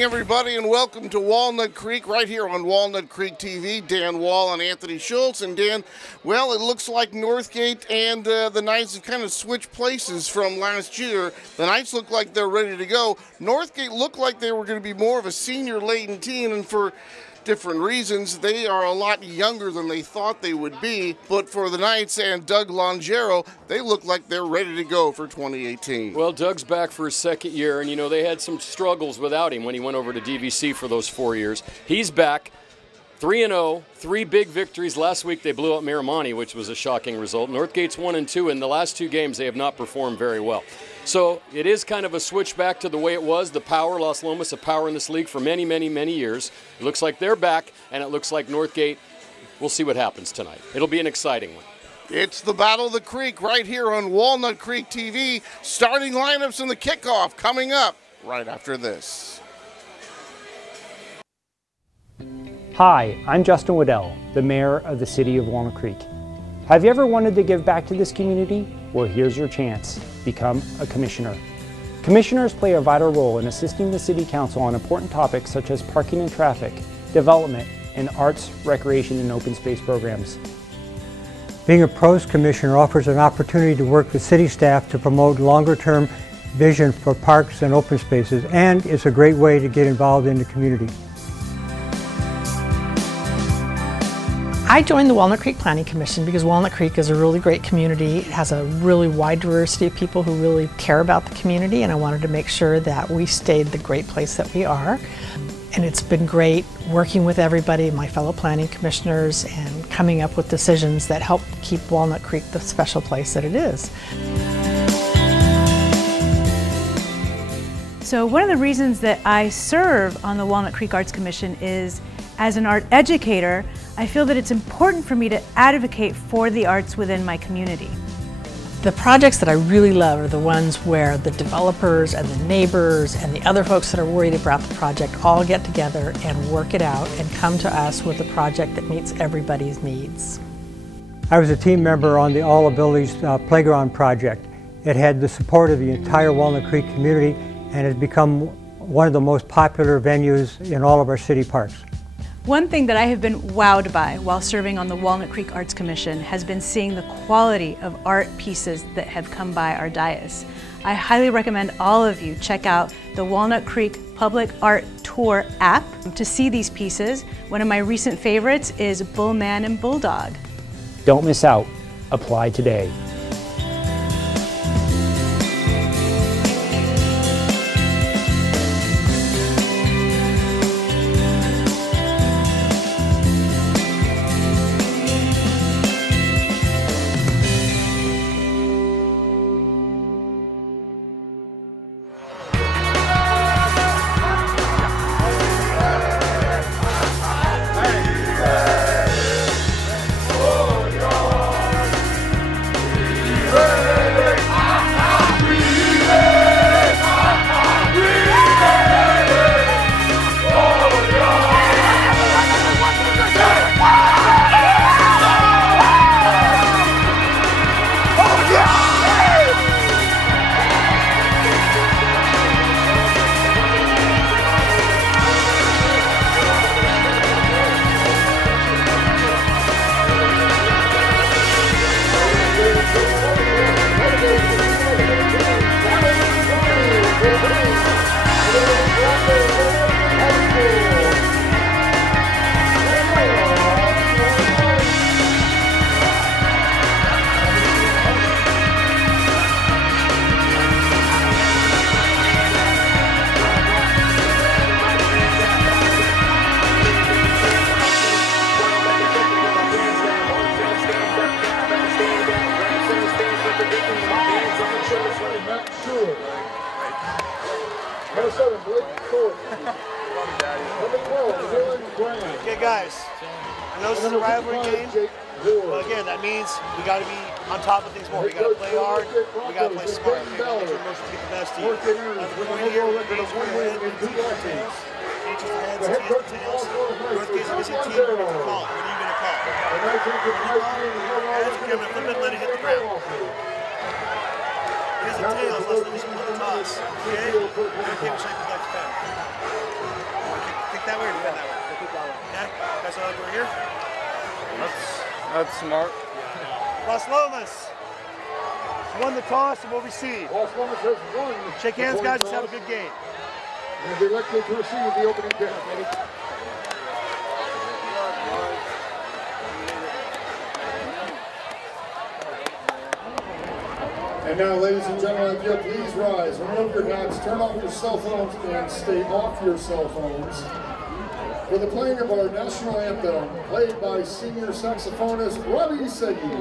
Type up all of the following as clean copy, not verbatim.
evening, everybody, and welcome to Walnut Creek, right here on Walnut Creek TV. Dan Wall and Anthony Schultz. And Dan, well, it looks like Northgate and the Knights have kind of switched places from last year. The Knights look like they're ready to go. Northgate looked like they were going to be more of a senior-laden team, and for different reasons, they are a lot younger than they thought they would be. But for the Knights and Doug Longero, they look like they're ready to go for 2018. Well, Doug's back for his second year, and you know, they had some struggles without him when he went over to DVC for those 4 years. He's back, 3-0, 3 big victories. Last week they blew out Miramani, which was a shocking result. Northgate's 1-2. In the last 2 games, they have not performed very well. So it is kind of a switch back to the way it was. The power, Las Lomas, a power in this league for many, many, many years. It looks like they're back, and it looks like Northgate. We'll see what happens tonight. It'll be an exciting one. It's the Battle of the Creek right here on Walnut Creek TV. Starting lineups and the kickoff coming up right after this. Hi, I'm Justin Waddell, the mayor of the city of Walnut Creek. Have you ever wanted to give back to this community? Well, here's your chance. Become a commissioner. Commissioners play a vital role in assisting the City Council on important topics such as parking and traffic, development, and arts, recreation, and open space programs. Being a Pros Commissioner offers an opportunity to work with city staff to promote longer-term vision for parks and open spaces, and it's a great way to get involved in the community. I joined the Walnut Creek Planning Commission because Walnut Creek is a really great community. It has a really wide diversity of people who really care about the community, and I wanted to make sure that we stayed the great place that we are. And it's been great working with everybody, my fellow planning commissioners, and coming up with decisions that help keep Walnut Creek the special place that it is. So one of the reasons that I serve on the Walnut Creek Arts Commission is, as an art educator, I feel that it's important for me to advocate for the arts within my community. The projects that I really love are the ones where the developers and the neighbors and the other folks that are worried about the project all get together and work it out and come to us with a project that meets everybody's needs. I was a team member on the All Abilities Playground project. It had the support of the entire Walnut Creek community and has become one of the most popular venues in all of our city parks. One thing that I have been wowed by while serving on the Walnut Creek Arts Commission has been seeing the quality of art pieces that have come by our dais. I highly recommend all of you check out the Walnut Creek Public Art Tour app to see these pieces. One of my recent favorites is Bullman and Bulldog. Don't miss out. Apply today. Okay, guys, I know this is a rivalry game, but again, that means we got to be on top of things more. We got to play hard, we got to play smart. We got to let your emotions get the best of you. The point here is your head and teach your tails. Teach your heads, teach your tails. Northgate's a missing team. What are you going to call? What are you going to call? As you're going to flip it, let it hit the ground. Heads or tails, Las Lomas win the toss. Okay? Your team should like to defend. Kick that way or defend that way? Okay? Guys, over here. That's smart. Las Lomas won the toss and we'll receive. Las Lomas has won. Shake hands, guys. Let's have a good game. And be elected to receive the opening kick. And now, ladies and gentlemen, if you'll please rise, remove your hats, turn off your cell phones, and stay off your cell phones for the playing of our national anthem, played by senior saxophonist Robbie Segui.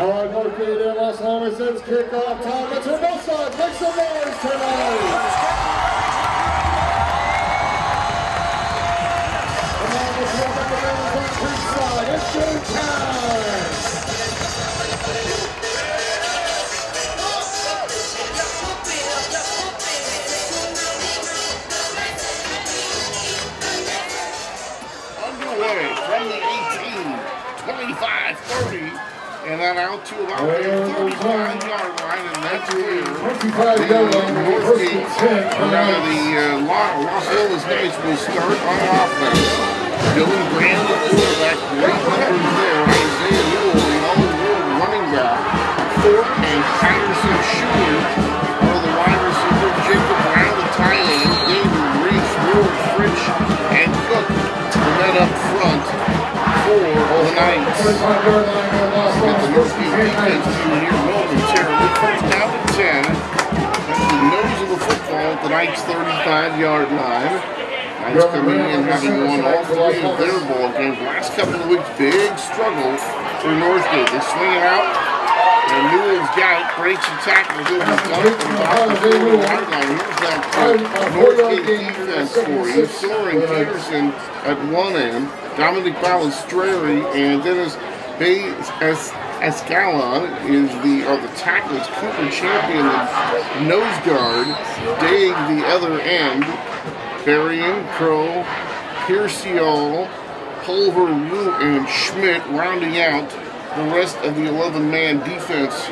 Our Northgate and Las Lomas Knights kickoff time. Let's hear both sides. Make some noise tonight. And now let's welcome the fans on Creekside. It's game time. Underway from the 18, 25, 30. And then out to about the 35-yard line, and that's where the Northgate, the Las Lomas Knights will start on offense. Dylan Graham, the quarterback, great numbers there. Isaiah Newell, the all-world running back. Fort and Patterson Schuler are the wide receivers. Jacob Brown, the tight end. David Reese, Will Fritsch, and Cook, the men up front for the Knights. Get the Northgate defense to here momentarily. First down to 10. That's the nose of the football at the Knights' 35-yard line. Knights coming in having won all three of their ball games. Last couple of weeks, big struggle for Northgate. They swing it out, and Newell's got it, breaks the tackle, goes and dumps from off the 40-yard line. Here's that Northgate defense for you. Soren Peterson at one end, Dominic Balistreri, and Dennis Escalon is the tackles. Cooper Champion, the nose guard. Dave, the other end. Berrien, Crow, Pierciol, Pulver, Wu, and Schmidt rounding out the rest of the 11-man defense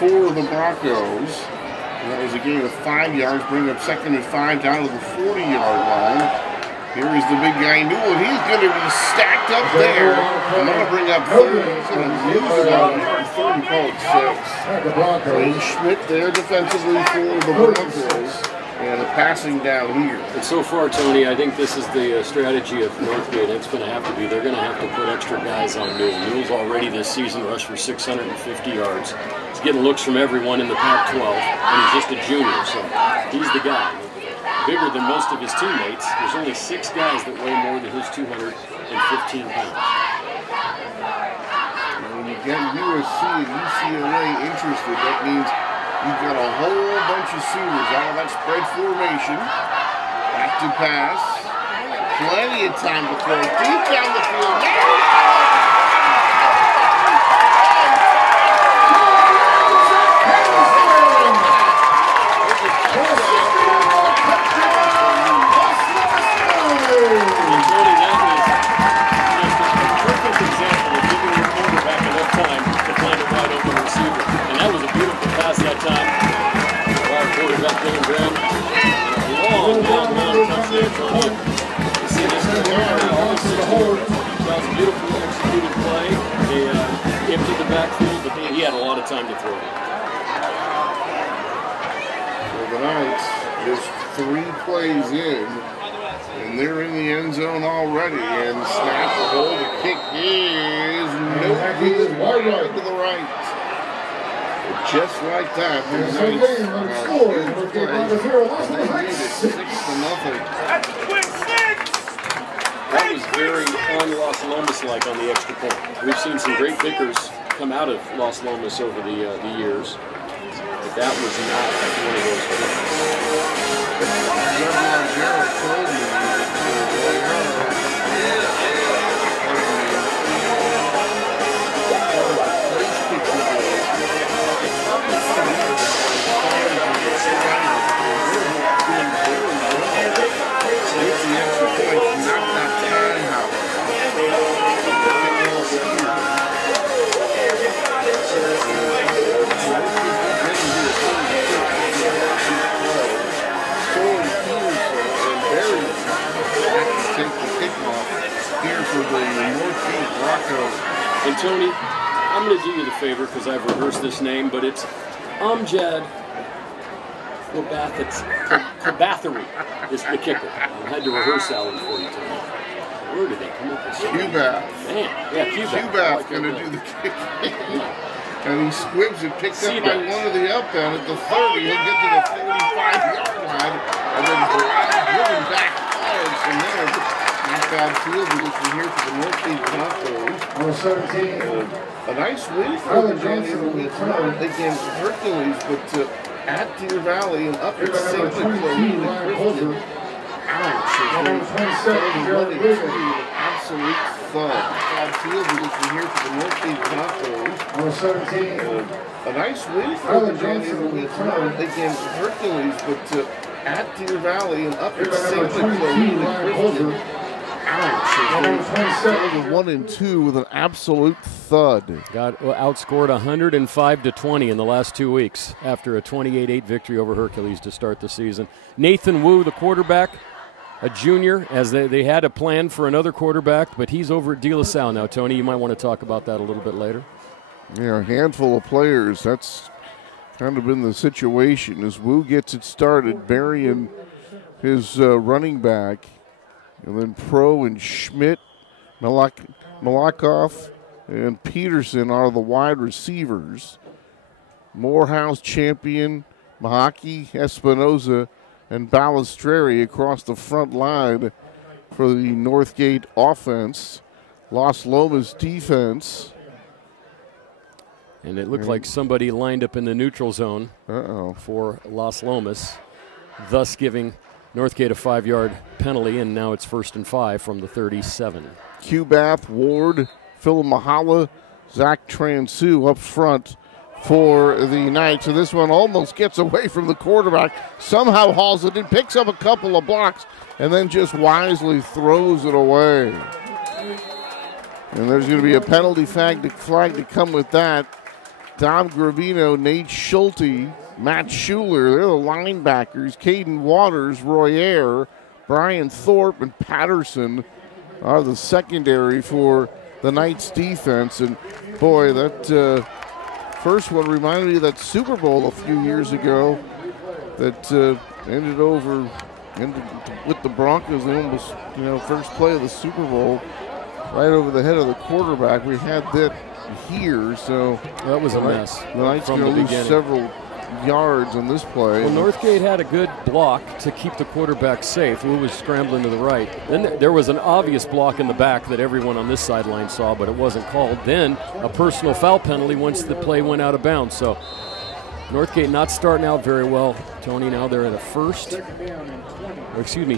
for the Broncos. And that was a gain of 5 yards, bringing up second and 5 down to the 40-yard line. Here is the big guy, Newell. He's going to be stacked up there. I'm going to bring up third. He's going to lose it out here. Third and call it 6. Wayne Schmidt there defensively for the Broncos. And a passing down here. And so far, Tony, I think this is the strategy of Northgate. It's going to have to be. They're going to have to put extra guys on Newell. Newell's already this season rushed for 650 yards. He's getting looks from everyone in the Pac-12, and he's just a junior, so he's the guy. Bigger than most of his teammates. There's only 6 guys that weigh more than his 215 pounds. When you get USC and UCLA interested, that means You've got a whole bunch of suitors out of that spread formation. Back to pass. Plenty of time to throw. Deep down the field. Beautiful executed play. They emptied the backfield, but he had a lot of time to throw it. For the Knights, just 3 plays in, and they're in the end zone already. And snap the ball. The kick is no good. Wide to the right. But just like that, the Knights are huge play. They lead it 6-0. That's a quick 6! That was very un-Las Lomas-like on the extra point. We've seen some great kickers come out of Las Lomas over the years, but that was not one of those here for the Northgate Broncos. And Tony, I'm going to do you the favor because I've rehearsed this name, but it's Amjad Kabathari is the kicker. I had to rehearse that one for you, Tony. Where did they come up with that? Cubath. Man, yeah, Cubath going to do the kicking. And he squibs it, picked up by one of the upbound at the 30. He'll get to the 45-yard line, and then driven back hard from there. Not bad field position here for the Northgate Broncos. Number 17. A nice win for the Broncos against Hercules, but at Deer Valley and up at St. Christian. Ouch. Absolute thud. Bad field position here for the Northgate Broncos. Number 17. A nice win for the Broncos against Hercules, but at Deer Valley and up at St. Christian. Ouch. 1-2 with an absolute thud. Got outscored 105-20 in the last 2 weeks after a 28-8 victory over Hercules to start the season. Nathan Wu, the quarterback, a junior, as they had a plan for another quarterback, but he's over at De La Salle now. Tony, you might want to talk about that a little bit later. Yeah, a handful of players. That's kind of been the situation as Wu gets it started, burying his running back. And then Pro and Schmidt, Malakoff, and Peterson are the wide receivers. Morehouse, Champion, Mahaki, Espinoza, and Balistreri across the front line for the Northgate offense. Las Lomas defense. And it looked like somebody lined up in the neutral zone for Las Lomas, thus giving Northgate a 5-yard penalty, and now it's 1st and 5 from the 37. Cubath, Ward, Phil Mahala, Zach Transu up front for the Knights. And this one almost gets away from the quarterback, somehow hauls it in, picks up a couple of blocks, and then just wisely throws it away. And there's going to be a penalty flag to come with that. Dom Gravino, Nate Schulte, Matt Schuler, they're the linebackers. Caden Waters, Royer, Brian Thorpe, and Patterson are the secondary for the Knights defense. And boy, that first one reminded me of that Super Bowl a few years ago that ended with the Broncos. They almost, first play of the Super Bowl right over the head of the quarterback. We had that here, so that was a mess. The Knights going to lose several yards on this play. Well, Northgate had a good block to keep the quarterback safe. Wu was scrambling to the right. Then there was an obvious block in the back that everyone on this sideline saw, but it wasn't called. Then a personal foul penalty once the play went out of bounds. So Northgate not starting out very well, Tony. Now they're in a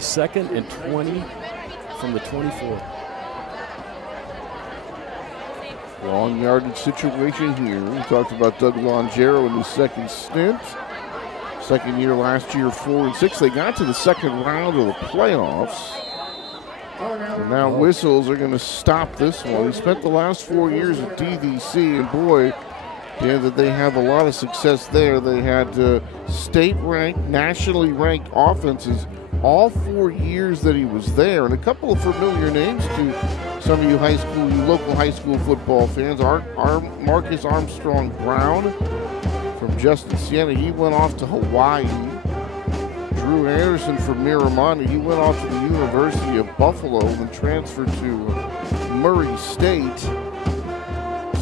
second and 20 from the 24. Long yardage situation here. We talked about Doug Longero in his second stint. Second year last year, 4-6. They got to the second round of the playoffs. And now whistles are going to stop this one. He spent the last 4 years at DVC, and boy, yeah, that they have a lot of success there. They had state-ranked, nationally ranked offenses all 4 years that he was there, and a couple of familiar names to some of you local high school football fans. Marcus Armstrong Brown from Justin Siena, he went off to Hawaii. Drew Anderson from Miramonte, he went off to the University of Buffalo and transferred to Murray State.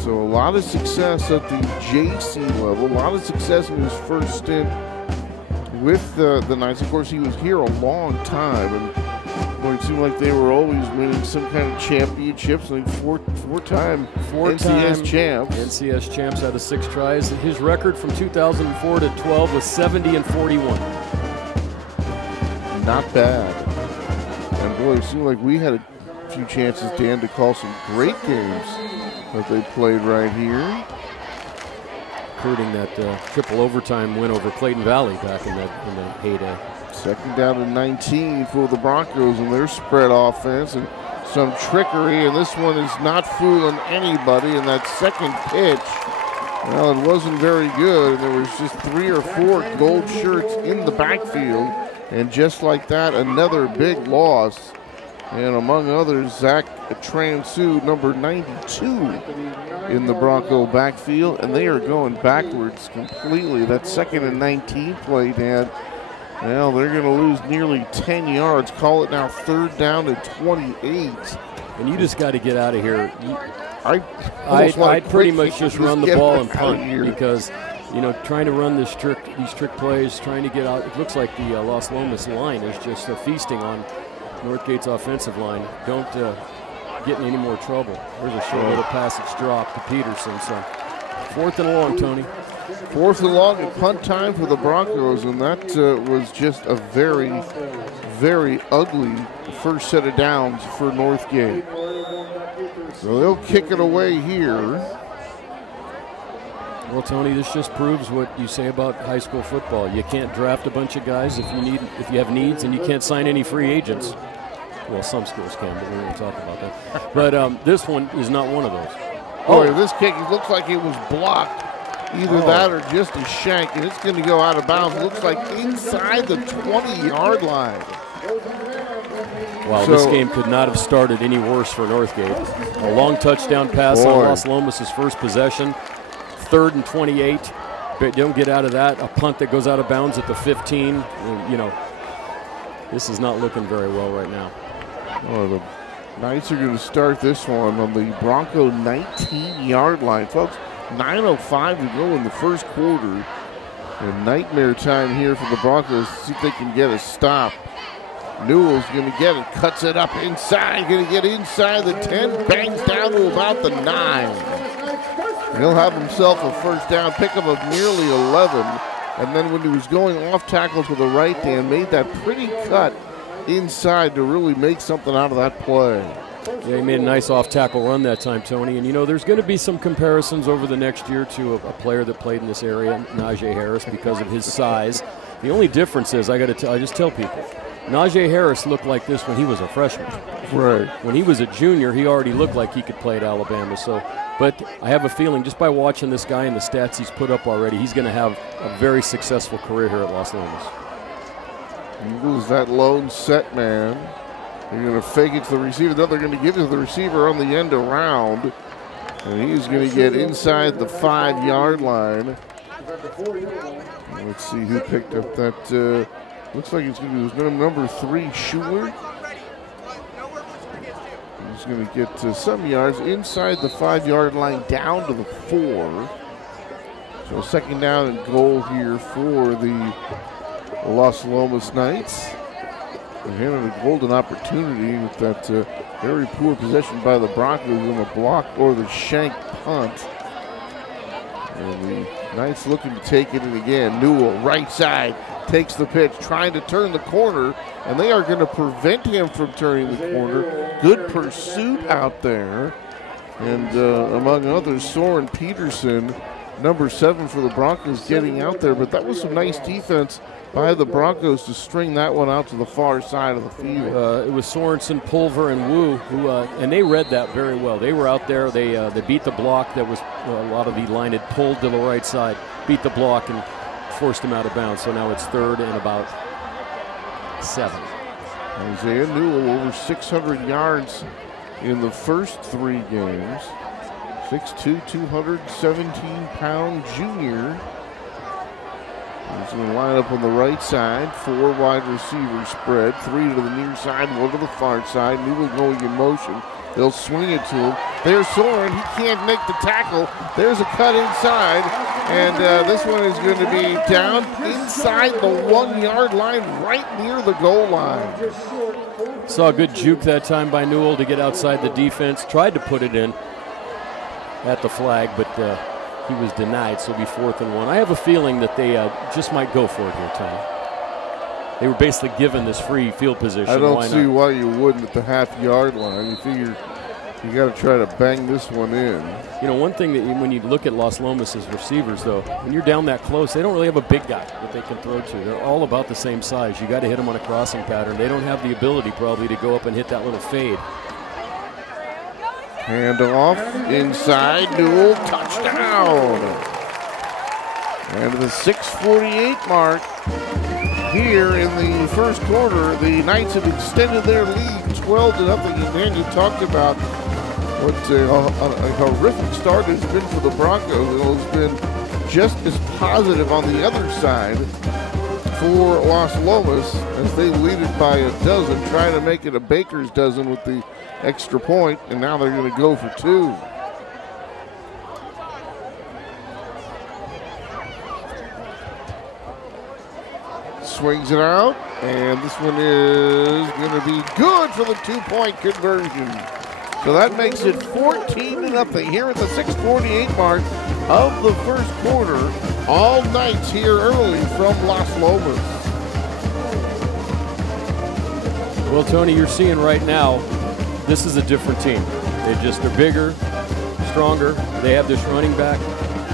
So a lot of success at the JC level, a lot of success in his first stint with the Knights. Of course, he was here a long time, and boy, it seemed like they were always winning some kind of championships. Like four-time NCS champs. NCS champs out of 6 tries. His record from 2004 to 12 was 70-41. Not bad. And boy, it seemed like we had a few chances, Dan, to call some great games that they played right here. Including that triple overtime win over Clayton Valley back in the heyday. Second down and 19 for the Broncos and their spread offense, and some trickery, and this one is not fooling anybody. And that second pitch, well, it wasn't very good, and there was just 3 or 4 gold shirts in the backfield, and just like that, another big loss. And among others, Zach Transu, number 92 in the Bronco backfield, and they are going backwards completely. That second and 19 play, Dan, well, they're going to lose nearly 10 yards. Call it now third down and 28. And you just got to get out of here. I'd pretty much just run the ball and punt, because you know, trying to run these trick plays, trying to get out. It looks like the Las Lomas line is just feasting on Northgate's offensive line. Don't get in any more trouble. There's a short little passage drop to Peterson. So 4th and long, Tony. 4th and long and punt time for the Broncos, and that was just a very, very ugly first set of downs for Northgate. So they'll kick it away here. Well, Tony, this just proves what you say about high school football. You can't draft a bunch of guys if you have needs, and you can't sign any free agents. Well, some schools can, but we won't talk about that. But this one is not one of those. Boy, this kick, it looks like it was blocked. Either that or just a shank, and it's going to go out of bounds. It looks like inside the 20-yard line. Wow, this game could not have started any worse for Northgate. A long touchdown pass on Las Lomas' first possession. 3rd and 28. But don't get out of that. A punt that goes out of bounds at the 15. You know, this is not looking very well right now. Oh, the Knights are going to start this one on the Bronco 19-yard line. Folks, 9:05 to go in the first quarter. And nightmare time here for the Broncos to see if they can get a stop. Newell's going to get it, cuts it up inside, going to get inside the 10, bangs down to about the 9. He'll have himself a first down pickup of nearly 11. And then when he was going off tackle to the right, Dan made that pretty cut inside to really make something out of that play. Yeah, he made a nice off-tackle run that time, Tony. And, you know, there's going to be some comparisons over the next year to a player that played in this area, Najee Harris, because of his size. The only difference is, I just tell people, Najee Harris looked like this when he was a freshman. Right. When he was a junior, he already looked like he could play at Alabama. So, but I have a feeling just by watching this guy and the stats he's put up already, he's going to have a very successful career here at Las Lomas. Eagles that lone set man. They're going to fake it to the receiver. Then they're going to give it to the receiver on the end around. And he's going to get inside the 5-yard line. Let's see who picked up that. Looks like it's going to be number 3, Schuler. He's going to get some yards inside the 5-yard line down to the 4. So second down and goal here for the Las Lomas Knights. They handed a golden opportunity with that very poor possession by the Broncos on the block or the shank punt. And the Knights looking to take it in again. Newell, right side, takes the pitch, trying to turn the corner, and they are going to prevent him from turning the corner. Good pursuit out there. And among others, Soren Peterson, number 7 for the Broncos, getting out there. But that was some nice defense by the Broncos to string that one out to the far side of the field. It was Sorensen, Pulver, and Wu, who and they read that very well. They were out there. They beat the block. That was a lot of the line had pulled to the right side, beat the block, and forced him out of bounds. So now it's 3rd and about 7. Isaiah Newell over 600 yards in the first 3 games. 6'2", 217-pound junior. He's going to line up on the right side. 4 wide receivers spread. 3 to the near side, 1 to the far side. Newell going in motion. They'll swing it to him. There's Soren. He can't make the tackle. There's a cut inside. And this one is going to be down inside the 1-yard line, right near the goal line. Saw a good juke that time by Newell to get outside the defense. Tried to put it in at the flag, but he was denied, so it'll be 4th and 1. I have a feeling that they just might go for it here, Tom. They were basically given this free field position. I don't see why you wouldn't at the half-yard line. You figure you got to try to bang this one in. You know, one thing that when you look at Las Lomas' receivers, though, when you're down that close, they don't really have a big guy that they can throw to. They're all about the same size. You got to hit them on a crossing pattern. They don't have the ability probably to go up and hit that little fade. Hand off inside, Newell, touchdown. And the 6:48 mark here in the first quarter, the Knights have extended their lead 12-0. And Dan, you talked about what a horrific start has been for the Broncos. It has been just as positive on the other side for Las Lomas as they lead it by a dozen, trying to make it a baker's dozen with the extra point, and now they're going to go for 2. Swings it out, and this one is going to be good for the 2-point conversion. So that makes it 14-0 here at the 6:48 mark of the first quarter. All Knights here early from Las Lomas. Well, Tony, you're seeing right now, this is a different team. They're bigger, stronger. They have this running back.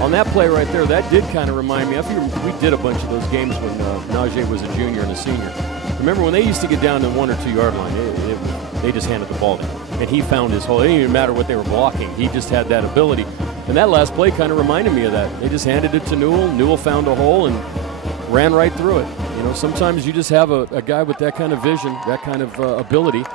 On that play right there, that did kind of remind me. I feel we did a bunch of those games when Najee was a junior and a senior. Remember when they used to get down to 1 or 2 yard line, they just handed the ball down. And he found his hole. It didn't even matter what they were blocking. He just had that ability. And that last play kind of reminded me of that. They just handed it to Newell. Newell found a hole and ran right through it. You know, sometimes you just have a guy with that kind of vision, that kind of ability.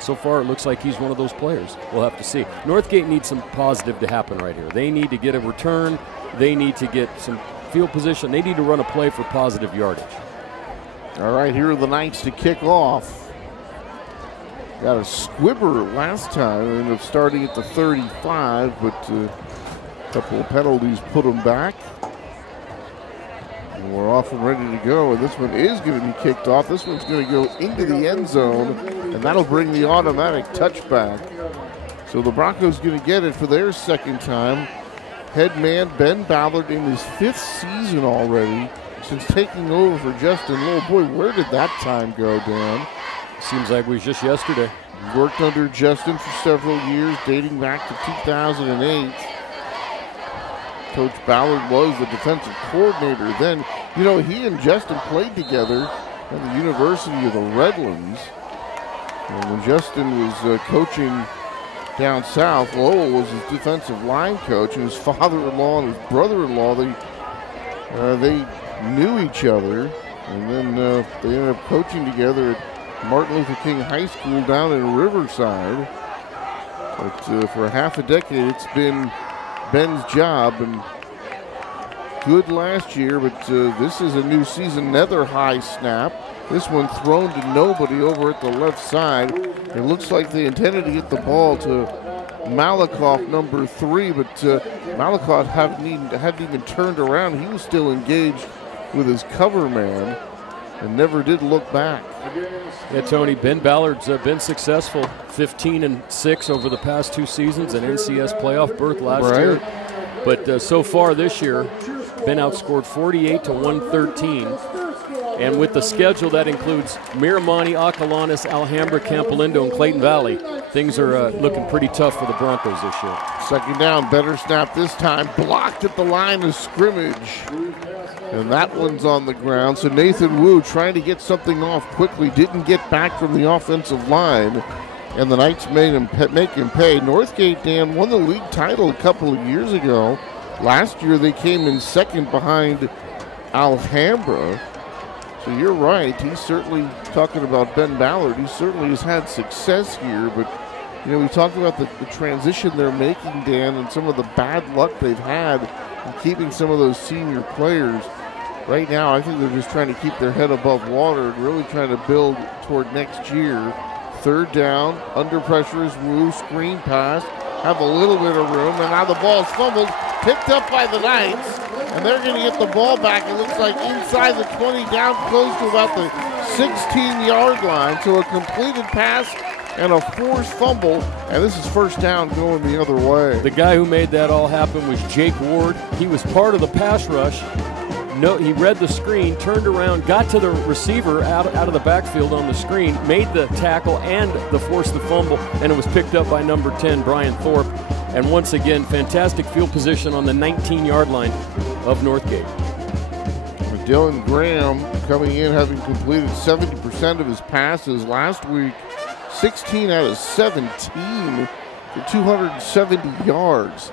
So far, it looks like he's one of those players. We'll have to see. Northgate needs some positive to happen right here. They need to get a return. They need to get some field position. They need to run a play for positive yardage. All right, here are the Knights to kick off. Got a squibber last time, ended up starting at the 35, but a couple of penalties put them back. And we're off and ready to go, and this one is going to be kicked off. This one's going to go into the end zone, and that'll bring the automatic touchback. So the Broncos going to get it for their 2nd time. Head man Ben Ballard in his 5th season already since taking over for Justin Lowell. Boy, where did that time go, Dan? Seems like it was just yesterday. Worked under Justin for several years, dating back to 2008. Coach Ballard was the defensive coordinator then. You know, he and Justin played together at the University of the Redlands. And when Justin was coaching down south, Lowell was his defensive line coach, and his father-in-law and his brother-in-law, they knew each other, and then they ended up coaching together at Martin Luther King High School down in Riverside. But for half a decade, it's been Ben's job, and good last year, but this is a new season. Another high snap. This one thrown to nobody over at the left side. It looks like they intended to get the ball to Malakoff, number 3, but Malakoff hadn't even turned around. He was still engaged with his cover man and never did look back. Yeah, Tony, Ben Ballard's been successful, 15-6 over the past 2 seasons, an NCS playoff berth last year. But so far this year, been outscored 48-113. And with the schedule, that includes Miramonte, Acalanes, Alhambra, Campolindo, and Clayton Valley. Things are looking pretty tough for the Broncos this year. Second down, better snap this time. Blocked at the line of scrimmage. And that one's on the ground. So Nathan Wu trying to get something off quickly. Didn't get back from the offensive line. And the Knights made him make him pay. Northgate, Dan, won the league title a couple of years ago. Last year they came in second behind Alhambra. So you're right. He's certainly talking about Ben Ballard. He certainly has had success here. But, you know, we talked about the transition they're making, Dan, and some of the bad luck they've had in keeping some of those senior players. Right now, I think they're just trying to keep their head above water and really trying to build toward next year. Third down, under pressure is Wu, screen pass, have a little bit of room, and now the ball's fumbled, picked up by the Knights, and they're going to get the ball back, it looks like inside the 20, down close to about the 16-yard line. So a completed pass and a forced fumble, and this is first down going the other way. The guy who made that all happen was Jake Ward. He was part of the pass rush. No, he read the screen, turned around, got to the receiver out of the backfield on the screen, made the tackle and forced the fumble, and it was picked up by number 10, Brian Thorpe. And once again, fantastic field position on the 19-yard line of Northgate. Dylan Graham coming in, having completed 70% of his passes last week, 16 out of 17 for 270 yards.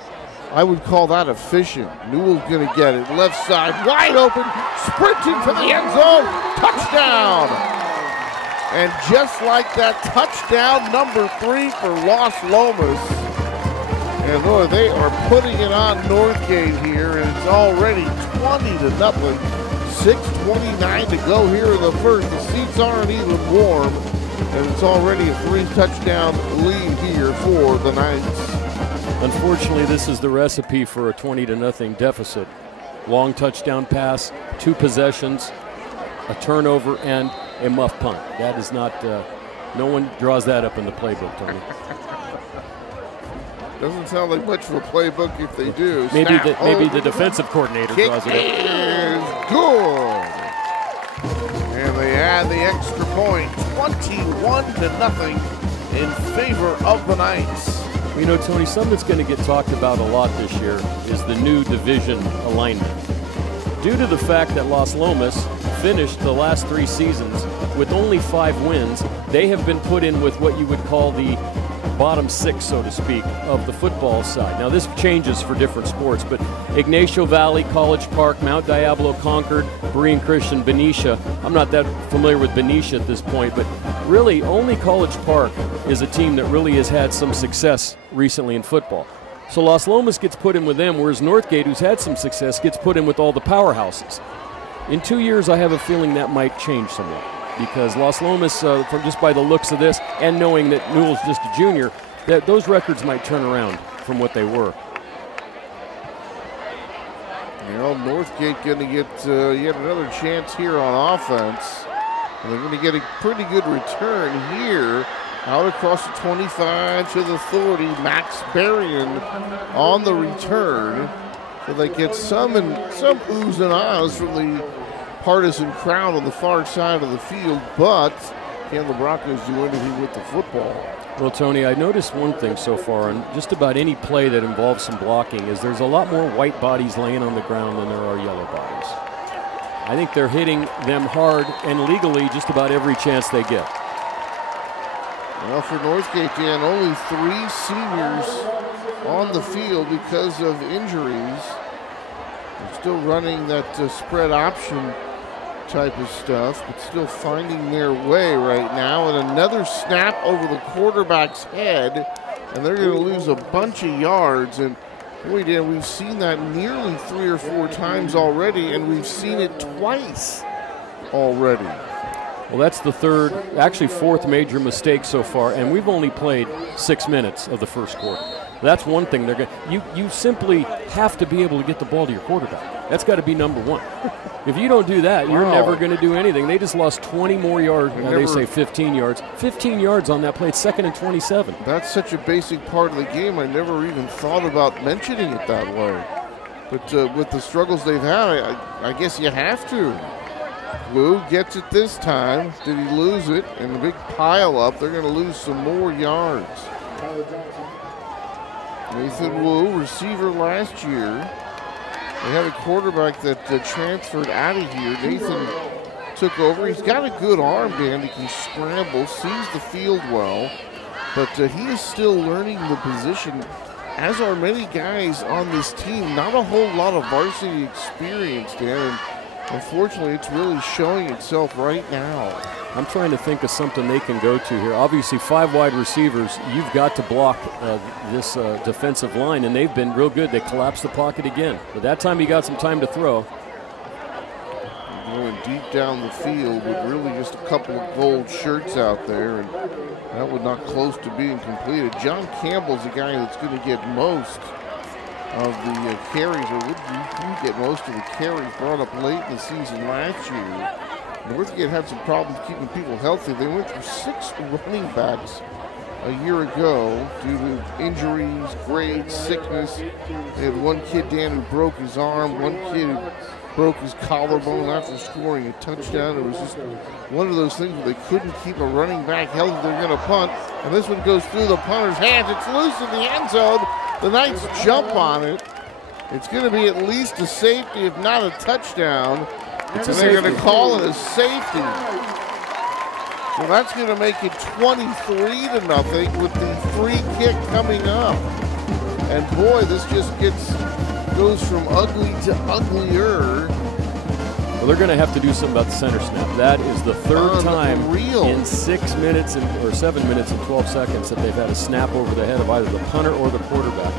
I would call that efficient. Newell's going to get it. Left side, wide open, sprinting for the end zone. Touchdown! And just like that, touchdown number 3 for Las Lomas. And boy, they are putting it on Northgate here, and it's already 20-0. 6:29 to go here in the first. The seats aren't even warm, and it's already a 3-touchdown lead here for the Knights. Unfortunately, this is the recipe for a 20-0 deficit. Long touchdown pass, 2 possessions, a turnover, and a muff punt. That is not, no one draws that up in the playbook, Tony. Doesn't sound like much of a playbook if they do. Maybe the defensive coordinator draws it up. Is good. And they add the extra point, 21-0 in favor of the Knights. You know, Tony, something that's going to get talked about a lot this year is the new division alignment. Due to the fact that Las Lomas finished the last 3 seasons with only 5 wins, they have been put in with what you would call the bottom 6, so to speak, of the football side. Now, this changes for different sports, but Ignacio Valley, College Park, Mount Diablo, Concord, Berean Christian, Benicia. I'm not that familiar with Benicia at this point, but really only College Park is a team that really has had some success recently in football. So Las Lomas gets put in with them, whereas Northgate, who's had some success, gets put in with all the powerhouses. In 2 years, I have a feeling that might change somewhat, because Las Lomas, from just by the looks of this, and knowing that Newell's just a junior, that those records might turn around from what they were. You know, Northgate going to get yet another chance here on offense. And they're going to get a pretty good return here. Out across the 25 to the 30, Max Berrien on the return. So they get some oohs and ahs from the partisan crowd on the far side of the field, but can the Broncos do anything with the football? Well, Tony, I noticed one thing so far on just about any play that involves some blocking is there's a lot more white bodies laying on the ground than there are yellow bodies. I think they're hitting them hard and legally just about every chance they get. Well, for Northgate, Dan, only 3 seniors on the field because of injuries. They're still running that spread option type of stuff, but still finding their way right now. And another snap over the quarterback's head, and they're going to lose a bunch of yards. And boy, Dan, we've seen that nearly 3 or 4 times already, and we've seen it twice already. Well, that's the third, actually 4th major mistake so far, and we've only played 6 minutes of the first quarter. That's one thing they're going. You simply have to be able to get the ball to your quarterback. That's got to be number 1. If you don't do that, you're never going to do anything. They just lost 20 more yards. They say 15 yards. 15 yards on that play. It's 2nd and 27. That's such a basic part of the game. I never even thought about mentioning it that way. But with the struggles they've had, I guess you have to. Wu gets it this time. Did he lose it? And the big pile up, they're going to lose some more yards. Nathan Wu, receiver last year. They had a quarterback that transferred out of here. Nathan took over. He's got a good arm, Dan. He can scramble, sees the field well. But he is still learning the position, as are many guys on this team. Not a whole lot of varsity experience, Dan. And unfortunately, it's really showing itself right now. I'm trying to think of something they can go to here. Obviously, 5 wide receivers. You've got to block this defensive line, and they've been real good. They collapsed the pocket again. But that time, he got some time to throw. Going deep down the field with really just a couple of gold shirts out there, and that one not close to being completed. John Campbell's the guy that's going to get most of the carries, or would you get most of the carries brought up late in the season last year. Northgate had some problems keeping people healthy. They went through 6 running backs a year ago due to injuries, grades, sickness. They had one kid, Dan, who broke his arm, one kid who broke his collarbone after scoring a touchdown. It was just one of those things where they couldn't keep a running back healthy. They're going to punt, and this one goes through the punter's hands. It's loose in the end zone. The Knights jump on it. It's going to be at least a safety, if not a touchdown. And they're going to call it a safety. So that's going to make it 23-0 with the free kick coming up. And boy, this just goes from ugly to uglier. Well, they're going to have to do something about the center snap. That is the third time in 6 minutes or 7 minutes and 12 seconds that they've had a snap over the head of either the punter or the quarterback.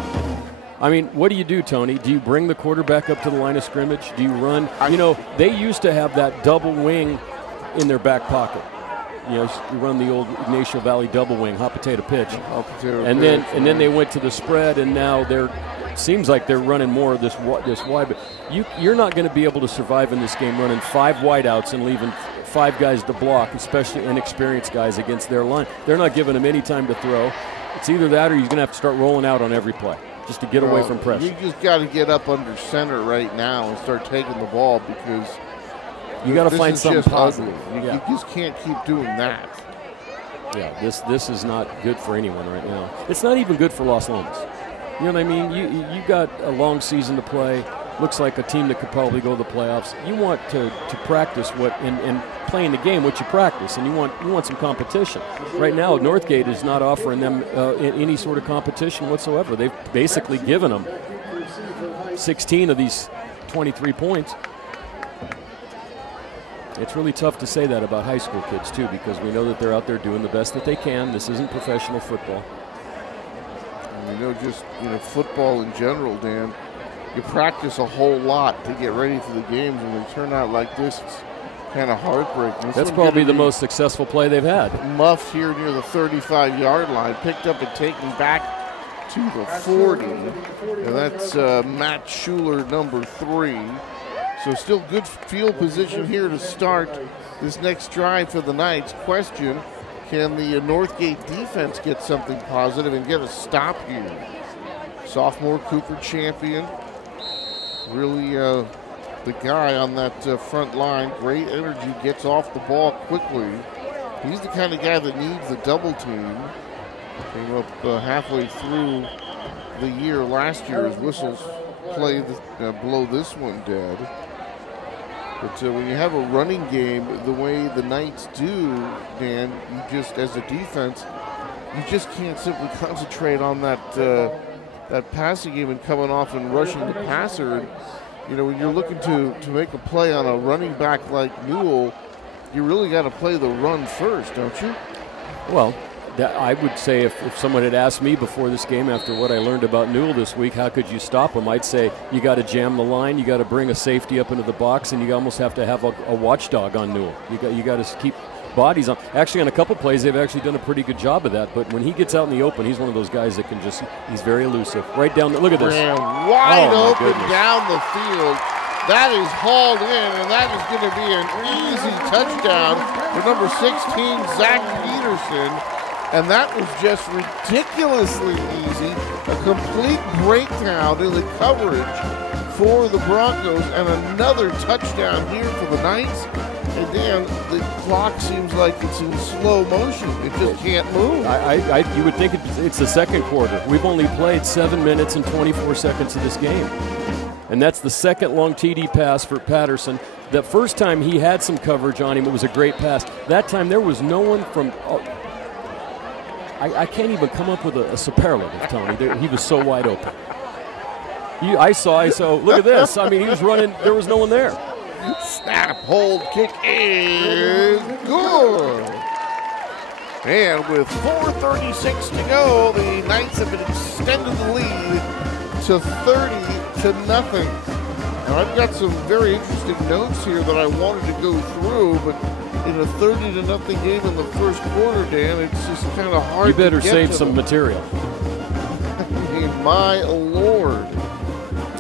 I mean, what do you do, Tony? Do you bring the quarterback up to the line of scrimmage? Do you run? You know, they used to have that double wing in their back pocket. You know, you run the old Ignacio Valley double wing, hot potato pitch. And then they went to the spread, and now seems like they're running more of this wide. But you're not going to be able to survive in this game running 5 wideouts and leaving 5 guys to block, especially inexperienced guys against their line. They're not giving them any time to throw. It's either that or you're going to have to start rolling out on every play just to get away from pressure. You just got to get up under center right now and start taking the ball, because you got to find something positive. You just can't keep doing that. Yeah, this is not good for anyone right now. It's not even good for Las Lomas. You know what I mean? You got a long season to play. Looks like a team that could probably go to the playoffs. You want to practice what and playing the game what you practice, and you want some competition. Right now, Northgate is not offering them any sort of competition whatsoever. They've basically given them 16 of these 23 points. It's really tough to say that about high school kids too, because we know that they're out there doing the best that they can. This isn't professional football. And football in general, Dan, you practice a whole lot to get ready for the games, and when they turn out like this, it's kind of heartbreaking. That's probably the most successful play they've had. Muffed here near the 35-yard line, picked up and taken back to the 40. And that's Matt Schuler, number 3. So still good field position here to start this next drive for the Knights. Question, can the Northgate defense get something positive and get a stop here? Sophomore Cooper champion. Really the guy on that front line. Great energy, gets off the ball quickly. He's the kind of guy that needs the double team. Came up halfway through the year last year. His whistles played below this one dead. But when you have a running game the way the Knights do, Dan, you just, as a defense, you just can't simply concentrate on that passing game and coming off and rushing the passer. And, when you're looking to make a play on a running back like Newell, you really got to play the run first, don't you? Well, I would say if someone had asked me before this game, after what I learned about Newell this week, how could you stop him? I'd say you got to jam the line, you got to bring a safety up into the box, and you almost have to have a watchdog on Newell. You got to keep bodies on. Actually, on a couple plays, they've actually done a pretty good job of that. But when he gets out in the open, he's one of those guys that can he's very elusive. Right down, look at this. Ran wide open down the field. That is hauled in, and that is going to be an easy touchdown for number 16, Zach Peterson. And that was just ridiculously easy. A complete breakdown in the coverage for the Broncos, and another touchdown here for the Knights. And Dan, the clock seems like it's in slow motion. It just can't move. You would think it's the second quarter. We've only played 7 minutes and 24 seconds of this game. And that's the second long TD pass for Patterson. The first time he had some coverage on him, it was a great pass. That time there was no one from I can't even come up with a superlative, Tony. He was so wide open. I saw, look at this. I mean, he was running, there was no one there. Snap, hold, kick, and good. And with 4:36 to go, the Knights have been extended the lead to 30-0. Now, I've got some very interesting notes here that I wanted to go through, but in a 30-0 game in the first quarter, Dan, it's just kind of hard to get to. You better save some material. I mean, my Lord.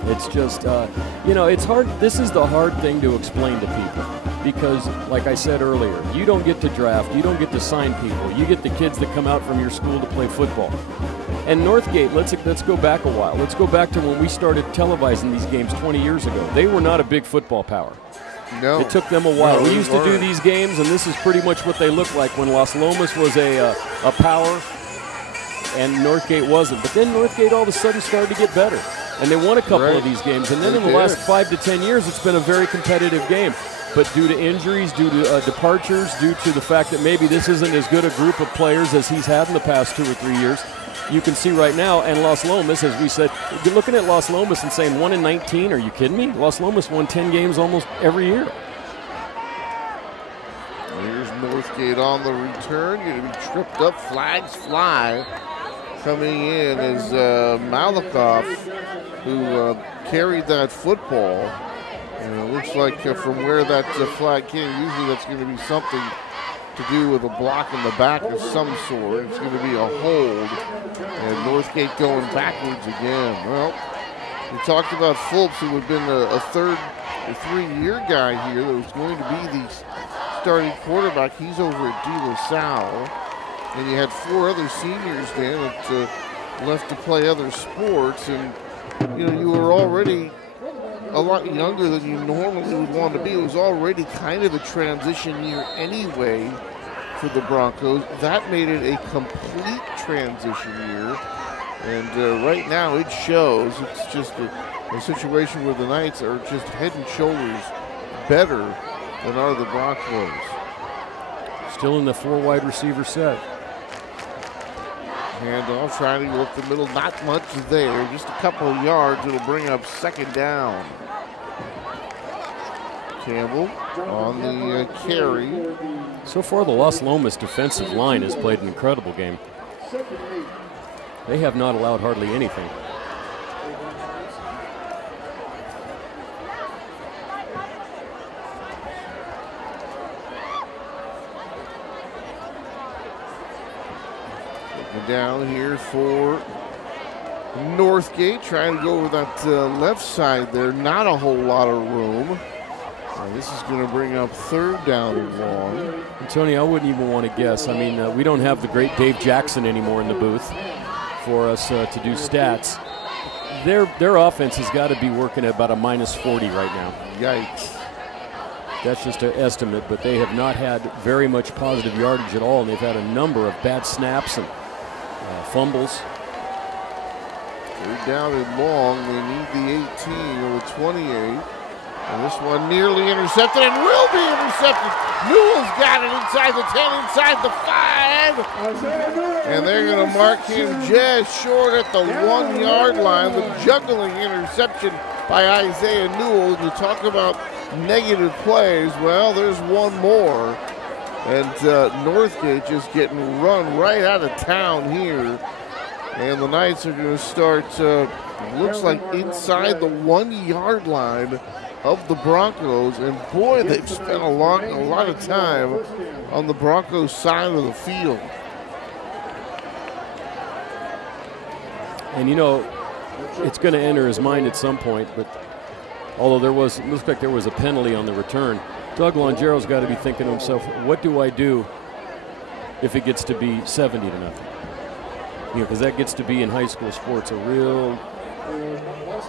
It's just, it's hard. This is the hard thing to explain to people because, like I said earlier, you don't get to draft, you don't get to sign people. You get the kids that come out from your school to play football. And Northgate, let's go back a while. Let's go back to when we started televising these games 20 years ago. They were not a big football power. No. It took them a while. No, we used to do these games, and this is pretty much what they looked like when Las Lomas was a power and Northgate wasn't. But then Northgate all of a sudden started to get better. And they won a couple of these games. And then in the last 5 to 10 years, it's been a very competitive game. But due to injuries, due to departures, due to the fact that maybe this isn't as good a group of players as he's had in the past 2 or 3 years, you can see right now, and Las Lomas, as we said, you're looking at Las Lomas and saying 1-19, are you kidding me? Las Lomas won 10 games almost every year. Here's Northgate on the return, going to be tripped up, flags fly. Coming in is Malakoff, who carried that football. And it looks like from where that flag came, usually that's going to be something to do with a block in the back of some sort. It's going to be a hold. And Northgate going backwards again. Well, we talked about Fultz, who had been a 3-year guy here that was going to be the starting quarterback. He's over at De La Salle. And you had 4 other seniors, Dan, that left to play other sports. And, you were already a lot younger than you normally would want to be. It was already kind of a transition year anyway for the Broncos. That made it a complete transition year. And right now it shows. It's just a situation where the Knights are just head and shoulders better than are the Broncos. Still in the 4 wide receiver set. Handoff, trying to go up the middle. Not much there. Just a couple of yards. It'll bring up second down. Campbell on the carry. So far, the Las Lomas defensive line has played an incredible game. They have not allowed hardly anything. Down here for Northgate, trying to go over that left side there. Not a whole lot of room. This is going to bring up third down and long. And Tony, I wouldn't even want to guess. I mean, we don't have the great Dave Jackson anymore in the booth for us to do stats. Their offense has got to be working at about a -40 right now. Yikes. That's just an estimate, but they have not had very much positive yardage at all, and they've had a number of bad snaps and fumbles. They're down and long. They need the 18 or the 28. And this one nearly intercepted and will be intercepted. Newell's got it inside the 10, inside the 5. And they're going to mark him just short at the 1 yard line. The juggling interception by Isaiah Newell. To talk about negative plays, well, there's one more. And Northgate just getting run right out of town here. And the Knights are going to start, looks like inside the 1 yard line of the Broncos. And boy, they've spent a lot of time on the Broncos side of the field. And it's going to enter his mind at some point, but although it looks like there was a penalty on the return, Doug Longero's got to be thinking to himself, what do I do if it gets to be 70-0? Because that gets to be in high school sports a real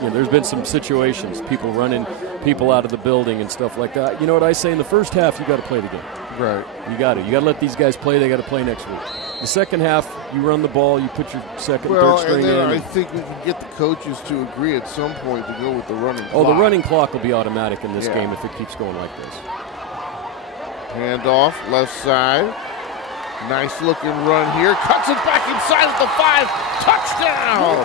there's been some situations, people running people out of the building and stuff like that. You know what I say? In the first half, you got to play the game. Right. You got to let these guys play. They got to play next week. The second half, you run the ball, you put your second, third string and then in. I think we can get the coaches to agree at some point to go with the running clock. Oh, the running clock will be automatic in this game if it keeps going like this. Handoff, left side. Nice looking run here. Cuts it back inside at the 5. Touchdown!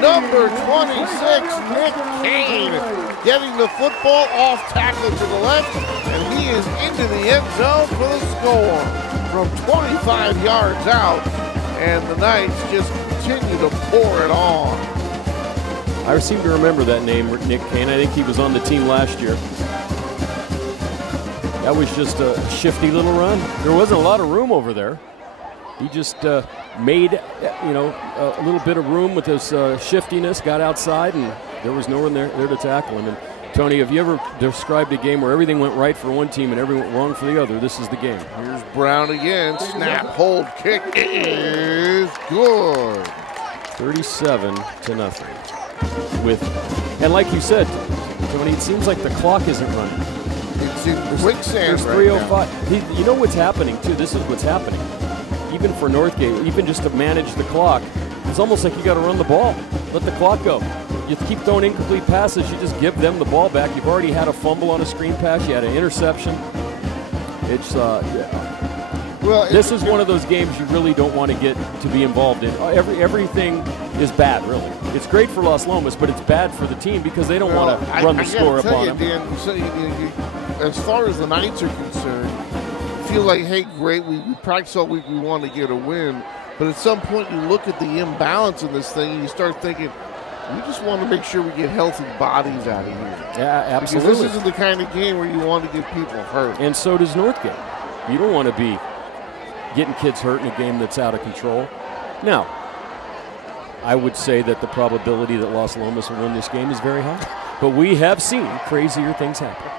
Number 26, Nick Kane, getting the football off tackle to the left, and he is into the end zone for the score from 25 yards out, and the Knights just continue to pour it on. I seem to remember that name, Nick Kane. I think he was on the team last year. That was just a shifty little run. There wasn't a lot of room over there. He just made, a little bit of room with his shiftiness, got outside, and there was no one there to tackle him. And Tony, have you ever described a game where everything went right for one team and everything went wrong for the other? This is the game. Here's Brown again. Snap, hold, kick is good. 37-0. And like you said, Tony, it seems like the clock isn't running. It's in quicksand. There's 3:05. You know what's happening too. This is what's happening. Even for Northgate, even just to manage the clock, it's almost like you got to run the ball. Let the clock go. You keep throwing incomplete passes. You just give them the ball back. You've already had a fumble on a screen pass. You had an interception. It's this is one of those games you really don't want to get to be involved in. Everything is bad, really. It's great for Las Lomas, but it's bad for the team because they don't want to run the score up on them. Dan, so as far as the Knights are concerned, feel like, hey, great, we practice all week, we want to get a win. But at some point, you look at the imbalance in this thing, and you start thinking, we just want to make sure we get healthy bodies out of here. Yeah, absolutely. Because this isn't the kind of game where you want to get people hurt. And so does Northgate. You don't want to be getting kids hurt in a game that's out of control. Now, I would say that the probability that Las Lomas will win this game is very high. But we have seen crazier things happen.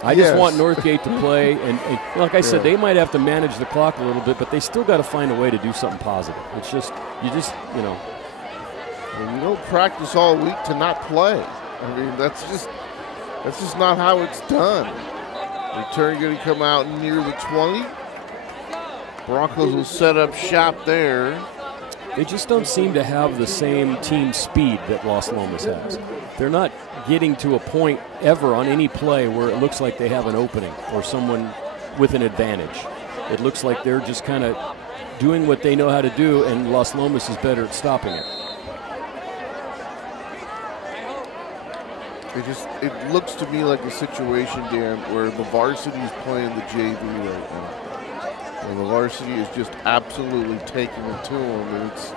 I just want Northgate to play, and like I said, they might have to manage the clock a little bit, but they still got to find a way to do something positive. It's just, you don't practice all week to not play. I mean, that's just not how it's done. Return going to come out near the 20. Broncos will set up shop there. They just don't seem to have the same team speed that Las Lomas has. They're not getting to a point ever on any play where it looks like they have an opening or someone with an advantage. It looks like they're just kind of doing what they know how to do, and Las Lomas is better at stopping it. It looks to me like a situation, Dan, where the varsity is playing the JV right now. And the varsity is just absolutely taking it to them. And it's,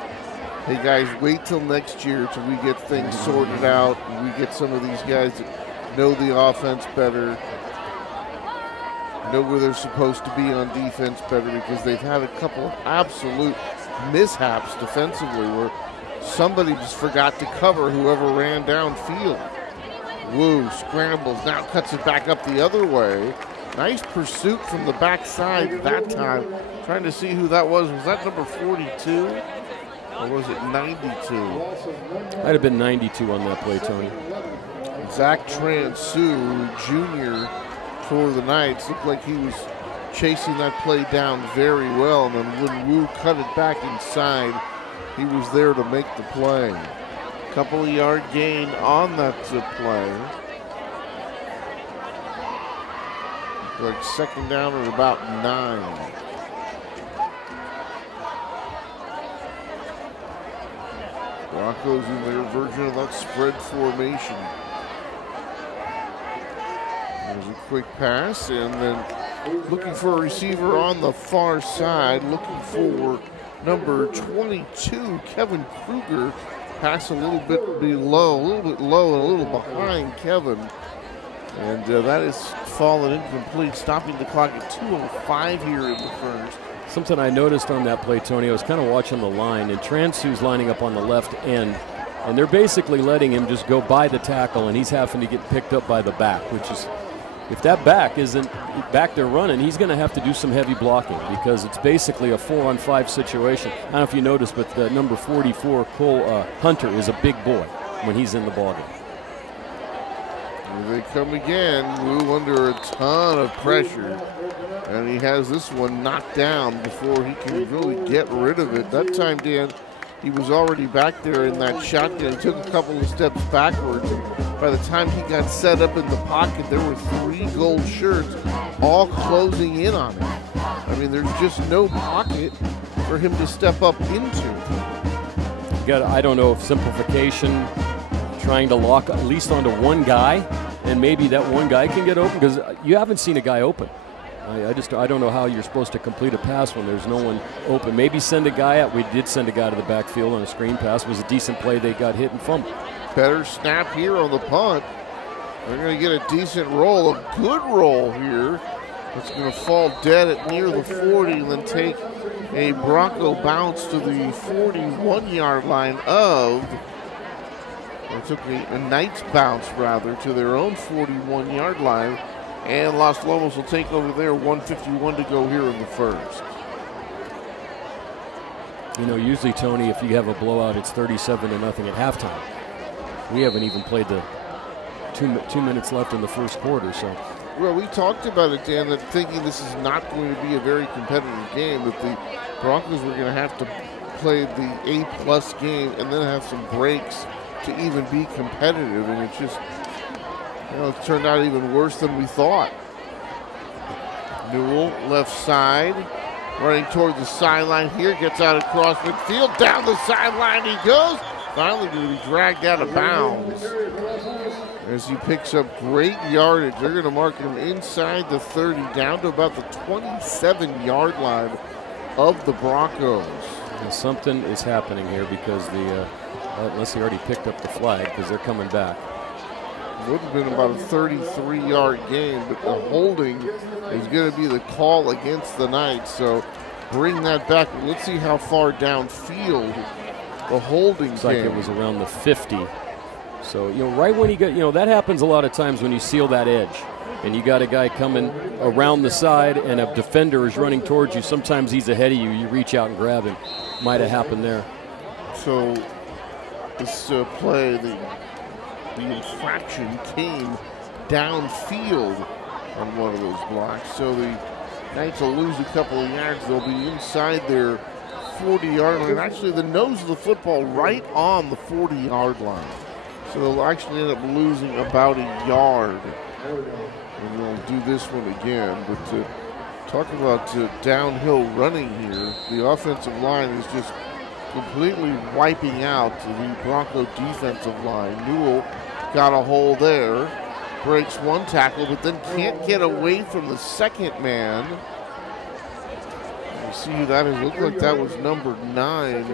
hey guys, wait till next year till we get things sorted out and we get some of these guys that know the offense better, know where they're supposed to be on defense better, because they've had a couple of absolute mishaps defensively where somebody just forgot to cover whoever ran downfield. Wu scrambles, now cuts it back up the other way. Nice pursuit from the backside that time. Trying to see who that was. Was that number 42? Or was it 92? Might have been 92 on that play, Tony. Zach Transu, Jr. for the Knights. Looked like he was chasing that play down very well. And then when Wu cut it back inside, he was there to make the play. Couple of yard gain on that zip play. Like second down at about 9. Broncos in their version of that spread formation. There's a quick pass, and then looking for a receiver on the far side, looking for number 22, Kevin Kruger. Pass a little bit low and a little behind Kevin. And that is fallen incomplete, stopping the clock at 2:05 here in the first. Something I noticed on that play, Tony, I was kind of watching the line, and Transu's lining up on the left end, and they're basically letting him just go by the tackle, and he's having to get picked up by the back, which is, if that back isn't back there running, he's going to have to do some heavy blocking because it's basically a 4-on-5 situation. I don't know if you noticed, but the number 44, Cole Hunter, is a big boy when he's in the ballgame. Here they come again. Lou under a ton of pressure. And he has this one knocked down before he can really get rid of it. That time, Dan, he was already back there in that shotgun. He took a couple of steps backwards. And by the time he got set up in the pocket, there were 3 gold shirts all closing in on him. I mean, there's just no pocket for him to step up into. I don't know if simplification, trying to lock at least onto one guy, and maybe that one guy can get open, because you haven't seen a guy open. I don't know how you're supposed to complete a pass when there's no one open. Maybe send a guy out. We did send a guy to the backfield on a screen pass. It was a decent play. They got hit and fumbled. Better snap here on the punt. They're going to get a decent roll, a good roll here. It's going to fall dead at near the 40 and then take a Bronco bounce to the 41-yard line of, or took a Knights bounce rather to their own 41-yard line. And Las Lomas will take over there, 1:51 to go here in the first. You know, usually, Tony, if you have a blowout, it's 37-0 at halftime. We haven't even played the two minutes left in the first quarter. So, well, we talked about it, Dan, that thinking this is not going to be a very competitive game, that the Broncos were going to have to play the A+ game and then have some breaks to even be competitive, and it's just, you know, it's turned out even worse than we thought. Newell, left side, running toward the sideline here, gets out across midfield, down the sideline he goes, finally going to be dragged out of bounds as he picks up great yardage. They're going to mark him inside the 30, down to about the 27-yard line of the Broncos. And something is happening here because the, unless he already picked up the flag, because they're coming back. Would have been about a 33-yard game, but the holding is going to be the call against the Knights. So bring that back. Let's see how far downfield the holding looks like it was around the 50. So, you know, right when he got, you know, that happens a lot of times when you seal that edge and you got a guy coming around the side and a defender is running towards you. Sometimes he's ahead of you. You reach out and grab him. Might have happened there. So this play, the infraction came downfield on one of those blocks. So the Knights will lose a couple of yards. They'll be inside their 40-yard line. Actually, the nose of the football right on the 40-yard line. So they'll actually end up losing about a yard. And they'll do this one again. But talk about downhill running here. The offensive line is just completely wiping out the Bronco defensive line. Newell got a hole there, breaks one tackle, but then can't get away from the second man. You see who that is. Looked like that was number 9,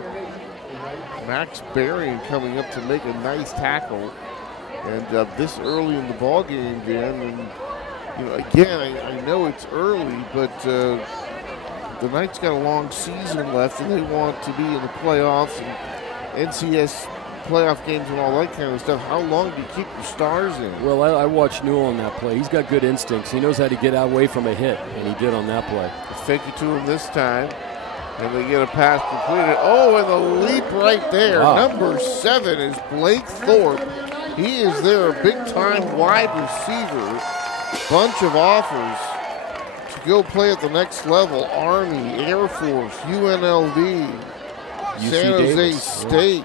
Max Berrien, coming up to make a nice tackle. And this early in the ball game, Dan, and you know, again, I know it's early, but the Knights got a long season left, and they want to be in the playoffs and NCS playoff games and all that kind of stuff. How long do you keep your stars in? Well, I watched Newell on that play. He's got good instincts. He knows how to get away from a hit, and he did on that play. Fake it to him this time, and they get a pass completed. Oh, and the leap right there. Wow. Number 7 is Blake Thorpe. He is there, a big-time wide receiver. Bunch of offers to go play at the next level. Army, Air Force, UNLV, San Jose State.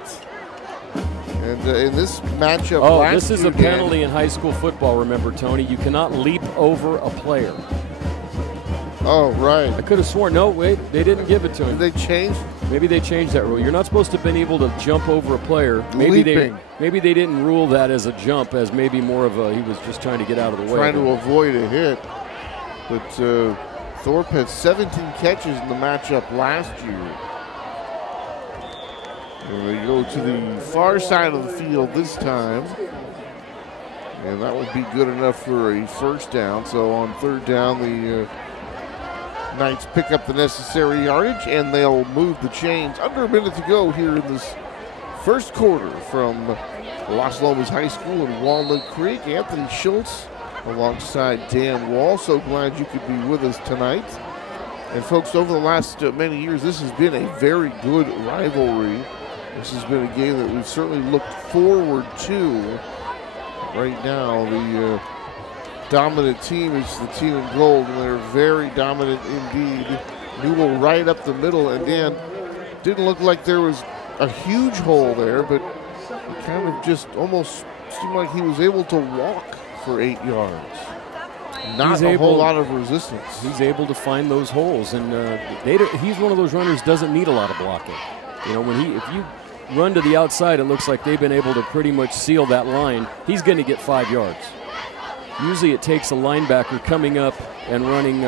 And in this matchup, this is a penalty in high school football, remember, Tony. You cannot leap over a player. Oh, right. I could have sworn, no, wait, they didn't give it to him. Did they change? Maybe they changed that rule. You're not supposed to have been able to jump over a player. Maybe they didn't rule that as a jump, as maybe more of a, he was just trying to get out of the way. Trying to avoid a hit. But Thorpe had 17 catches in the matchup last year. And they go to the far side of the field this time. And that would be good enough for a first down. So on third down, the Knights pick up the necessary yardage, and they'll move the chains. Under a minute to go here in this first quarter from Las Lomas High School in Walnut Creek. Anthony Schultz alongside Dan Wall. So glad you could be with us tonight. And folks, over the last many years, this has been a very good rivalry. This has been a game that we've certainly looked forward to. Right now, the dominant team is the team in gold, and they're very dominant indeed. Newell right up the middle, and Dan, didn't look like there was a huge hole there, but it kind of just almost seemed like he was able to walk for 8 yards. Not a whole lot of resistance. He's able to find those holes, and he's one of those runners doesn't need a lot of blocking. You know, if you run to the outside, it looks like they've been able to pretty much seal that line. He's going to get 5 yards. Usually it takes a linebacker coming up and running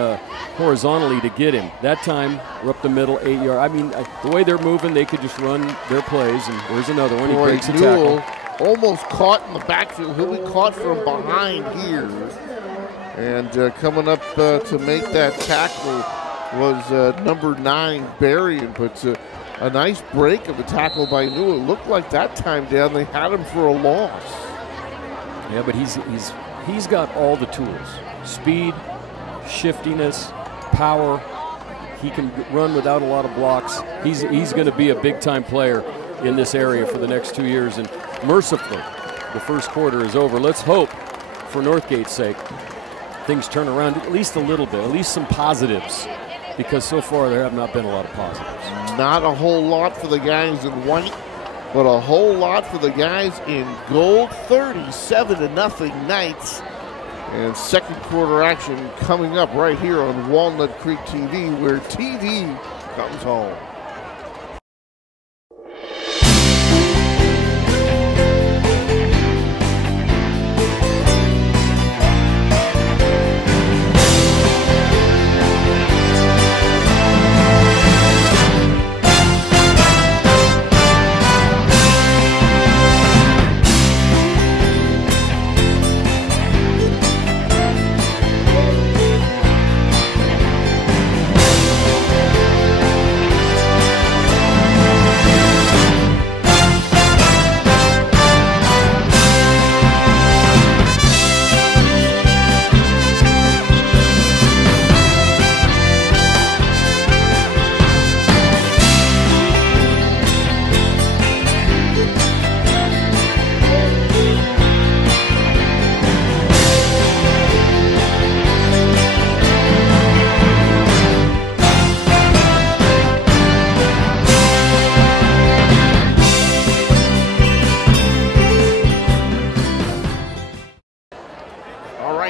horizontally to get him. That time, we're up the middle, 8 yards. I mean, the way they're moving, they could just run their plays, and there's another one. He breaks a tackle. Almost caught in the backfield. He'll be caught from behind here. And coming up to make that tackle was number 9, Berrien, but a nice break of the tackle by Newell. It looked like that time down they had him for a loss. Yeah, but he's got all the tools: speed, shiftiness, power. He can run without a lot of blocks. He's going to be a big-time player in this area for the next 2 years. And mercifully, the first quarter is over. Let's hope, for Northgate's sake, things turn around at least a little bit, at least some positives, because so far there have not been a lot of positives. Not a whole lot for the guys in white, but a whole lot for the guys in gold. 37-0 Knights. And second quarter action coming up right here on Walnut Creek TV, where TV comes home.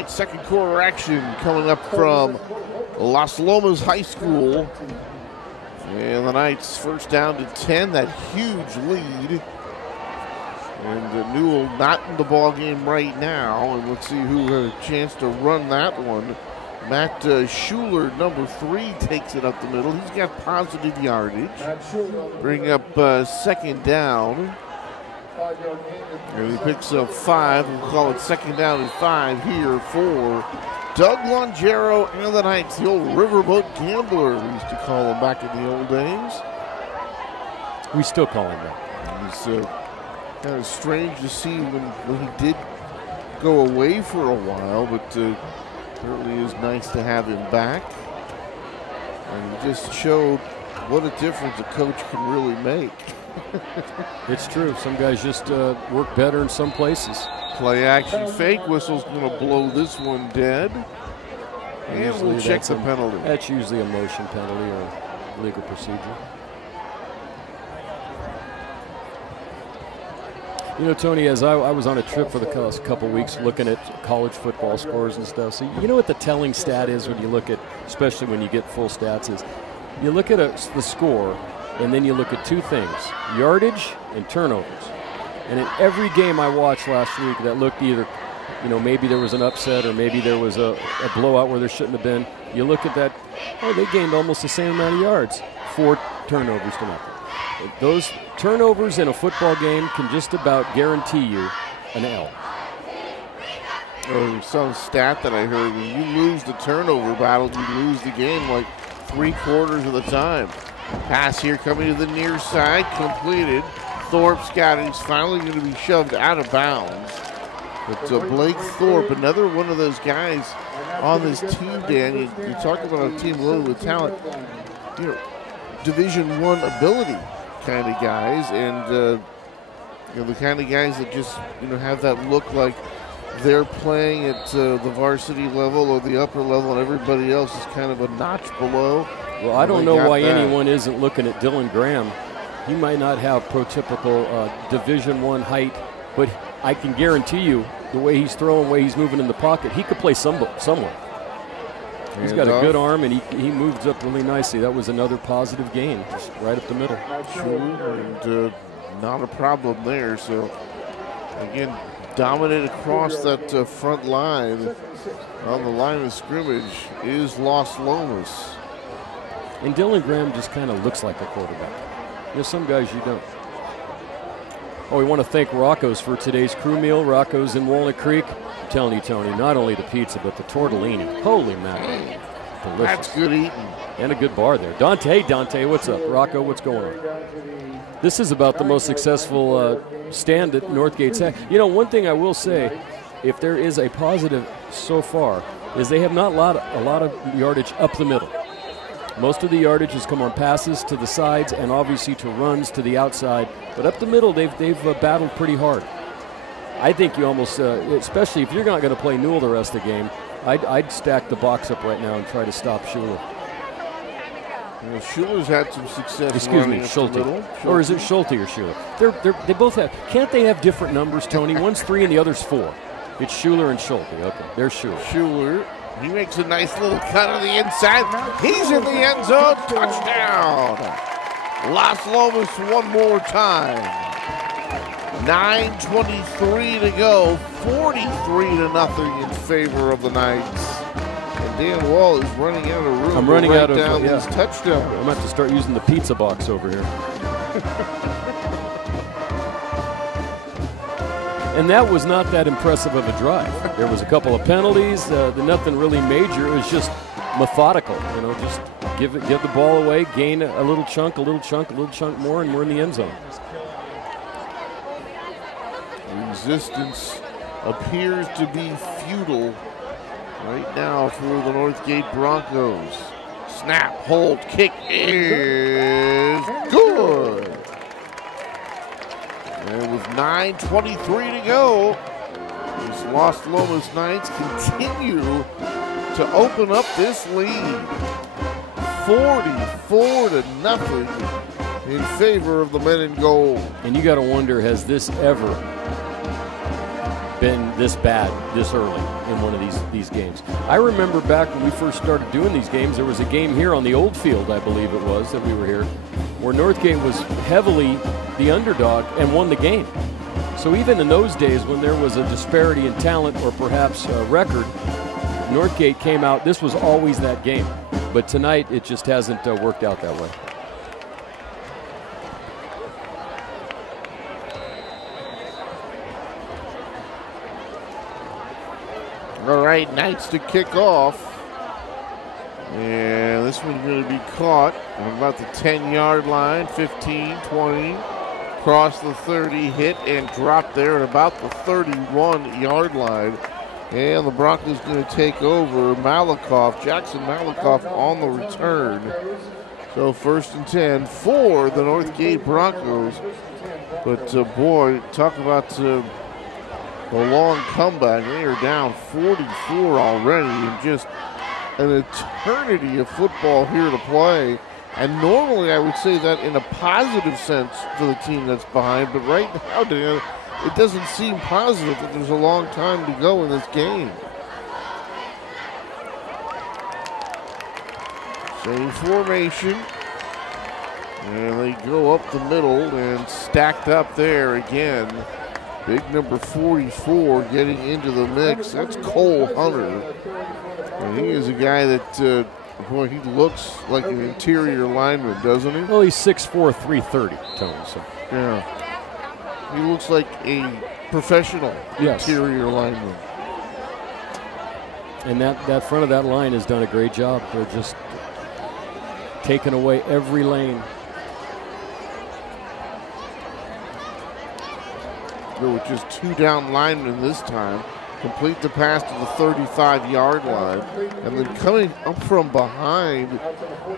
Second quarter action coming up from Las Lomas High School. And the Knights first down to 10, that huge lead. And Newell not in the ball game right now. And let's see who had a chance to run that one. Matt Schuler, number 3, takes it up the middle. He's got positive yardage. Bring up second down. And he picks up 5. We'll call it second down and 5 here for Doug Longero and the Knights, the old riverboat gambler, we used to call him back in the old days. We still call him that. It's kind of strange to see when he did go away for a while, but certainly is nice to have him back. And he just showed what a difference a coach can really make. It's true. Some guys just work better in some places. Play action fake. Whistle's going to blow this one dead. And we'll check the penalty. That's usually a motion penalty or legal procedure. You know, Tony, as I was on a trip for the last couple weeks looking at college football scores and stuff, so you know what the telling stat is when you look at, especially when you get full stats, is you look at the score, and then you look at 2 things, yardage and turnovers. And in every game I watched last week that looked either, you know, maybe there was an upset or maybe there was a blowout where there shouldn't have been, you look at that, oh, they gained almost the same amount of yards. 4 turnovers to nothing. Those turnovers in a football game can just about guarantee you an L. There's some stat that I heard, when you lose the turnover battle, you lose the game like 3/4 of the time. Pass here coming to the near side, completed. Thorpe's got it. He's finally going to be shoved out of bounds. But Blake Thorpe, another one of those guys on this team, Dan. You talk about a team loaded with talent. You know, Division I ability kind of guys, and you know, the kind of guys that just, you know, have that look like they're playing at the varsity level or the upper level, and everybody else is kind of a notch below. Well, I don't know why anyone isn't looking at Dylan Graham. He might not have prototypical Division I height, but I can guarantee you the way he's throwing, the way he's moving in the pocket, he could play somewhere. He's got a good arm, and he moves up really nicely. That was another positive gain, just right up the middle. Sure, and not a problem there. So, again, dominant across that front line. On the line of scrimmage is Las Lomas. And Dylan Graham just kind of looks like a quarterback. There's some guys you don't. Oh, we want to thank Rocco's for today's crew meal. Rocco's in Walnut Creek. I'm telling you, Tony, not only the pizza, but the tortellini. Holy mackerel. Delicious. That's good eating. And a good bar there. Dante, what's up? Rocco, what's going on? This is about the most successful stand that Northgate's had. You know, one thing I will say, if there is a positive so far, is they have not a lot of yardage up the middle. Most of the yardage has come on passes to the sides and obviously to runs to the outside. But up the middle, they've battled pretty hard. I think you almost, especially if you're not going to play Newell the rest of the game, I'd stack the box up right now and try to stop Schuler. Well, Schuler's had some success. Excuse me, Schulte. Or is it Schulte or Schuler? They both have. Can't they have different numbers, Tony? One's 3 and the other's 4. It's Schuler and Schulte. Okay, there's Schuler. Schuler. He makes a nice little cut on the inside. He's in the end zone. Touchdown. Las Lomas one more time. 9:23 to go. 43-0 in favor of the Knights. And Dan Wall is running out of room. I'm running out of down these touchdowns. I'm going to have to start using the pizza box over here. And that was not that impressive of a drive. There was a couple of penalties, nothing really major. It was just methodical. You know, just give the ball away, gain a little chunk, a little chunk more, and we're in the end zone. Resistance appears to be futile right now for the Northgate Broncos. Snap, hold, kick is good. And with 9:23 to go, these Las Lomas Knights continue to open up this lead. 44-0 in favor of the men in gold. And you got to wonder, has this ever been this bad this early in one of these games? I remember back when we first started doing these games, there was a game here on the old field, I believe it was, that we were here, where Northgate was heavily the underdog and won the game. So even in those days when there was a disparity in talent or perhaps a record, Northgate came out, this was always that game. But tonight it just hasn't worked out that way. All right, Knights to kick off. And this one's going to be caught on about the 10-yard line, 15, 20. Across the 30, hit and dropped there at about the 31-yard line. And the Broncos going to take over. Jackson Malikoff on the return. So 1st and 10 for the Northgate Broncos. But boy, talk about a long comeback. They are down 44 already, and just an eternity of football here to play. And normally I would say that in a positive sense for the team that's behind, but right now, Dan, it doesn't seem positive that there's a long time to go in this game. Same formation. And they go up the middle and stacked up there again. Big number 44 getting into the mix. That's Cole Hunter. And he is a guy that, boy, he looks like an interior lineman, doesn't he? Well, he's 6'4", 330, Tony. So. Yeah. He looks like a professional interior lineman. And that front of that line has done a great job. They're just taking away every lane. go with just 2 down linemen this time. Complete the pass to the 35-yard line. And then coming up from behind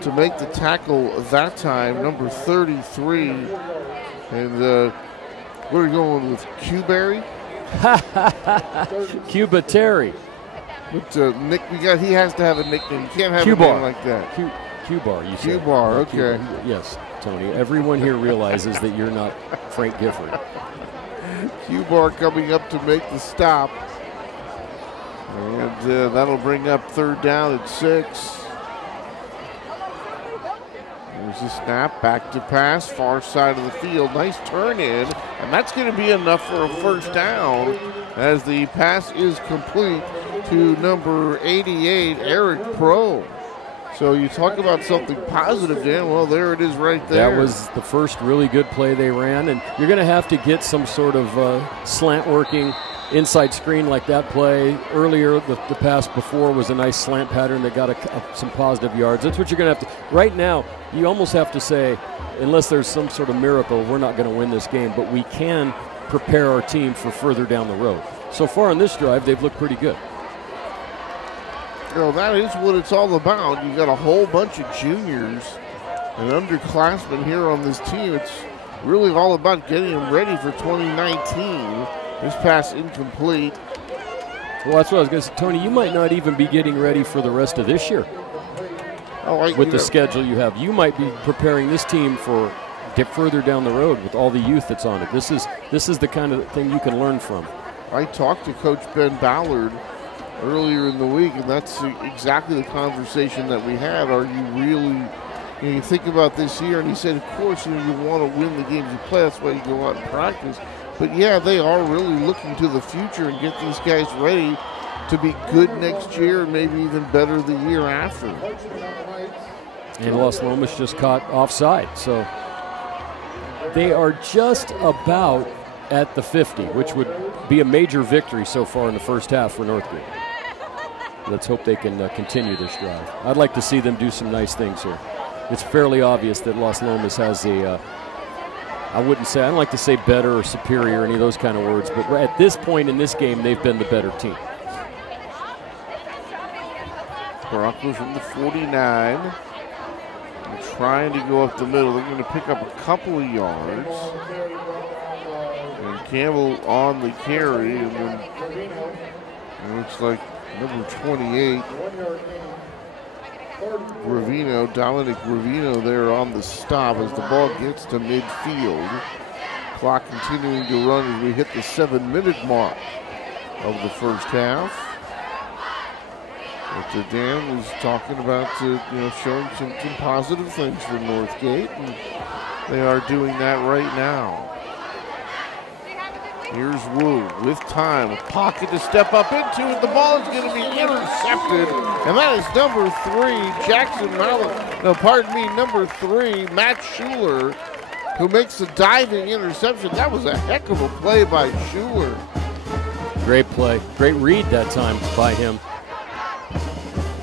to make the tackle that time, number 33. And what are we going with, Q-Berry? Cuba Terry. But Nick, he has to have a nickname. You can't have Q-Bar. a name like that. Q-Bar, you said. Q-Bar, okay. Yes, Tony. Everyone here realizes that you're not Frank Gifford. Q-Bar coming up to make the stop. And that'll bring up 3rd down at 6. There's a snap, back to pass, far side of the field. Nice turn in, and that's going to be enough for a 1st down as the pass is complete to number 88, Eric Pro. So you talk about something positive, Dan. Well, there it is right there. That was the first really good play they ran, and you're going to have to get some sort of slant working inside screen like that play. Earlier, the pass before was a nice slant pattern that got some positive yards. That's what you're going to have to. Right now, you almost have to say, unless there's some sort of miracle, we're not going to win this game, but we can prepare our team for further down the road. So far on this drive, they've looked pretty good. You know, that is what it's all about. You got a whole bunch of juniors and underclassmen here on this team. It's really all about getting them ready for 2019. This pass incomplete. Well, that's what I was going to say. Tony, you might not even be getting ready for the rest of this year. With the schedule you have. You might be preparing this team for get further down the road with all the youth that's on it. This is the kind of thing you can learn from. I talked to Coach Ben Ballard earlier in the week, and that's exactly the conversation that we had. Are you really, you think about this year, and he said, of course, you want to win the games you play. That's why you go out and practice. But yeah, they are really looking to the future and get these guys ready to be good next year, and maybe even better the year after. And Las Lomas just caught offside, so they are just about at the 50, which would be a major victory so far in the first half for Northgate. Let's hope they can continue this drive. I'd like to see them do some nice things here. It's fairly obvious that Las Lomas has a I don't like to say better or superior, any of those kind of words, but at this point in this game, they've been the better team. Broncos from the 49. They're trying to go up the middle. They're going to pick up a couple of yards. And Campbell on the carry, and then it looks like number 28, Dominic Ravino there on the stop as the ball gets to midfield. Clock continuing to run as we hit the 7-minute mark of the first half. But Dan was talking about showing some positive things for Northgate, and they are doing that right now. Here's Wu with time, a pocket to step up into, and the ball is going to be intercepted. And that is number 3, Matt Schuler, who makes the diving interception. That was a heck of a play by Schuler. Great play, great read that time by him.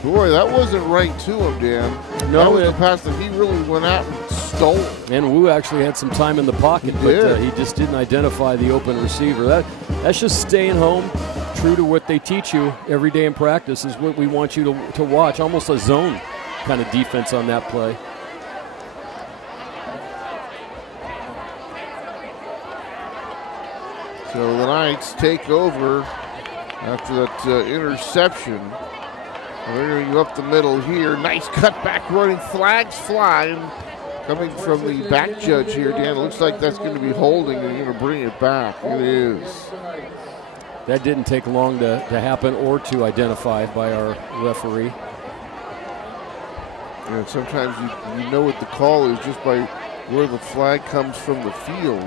Boy, that wasn't right to him, Dan. No, that was the pass that he really went out and stole. And Wu actually had some time in the pocket, but he just didn't identify the open receiver. That's just staying home, true to what they teach you every day in practice is what we want you to watch, almost a zone kind of defense on that play. So the Knights take over after that interception. They're going to go up the middle here. Nice cutback running. Flags fly. And coming from the back judge here, Dan, it looks like that's going to be holding, and you're going to bring it back. It is. That didn't take long to happen or to identify by our referee. And sometimes you know what the call is just by where the flag comes from the field.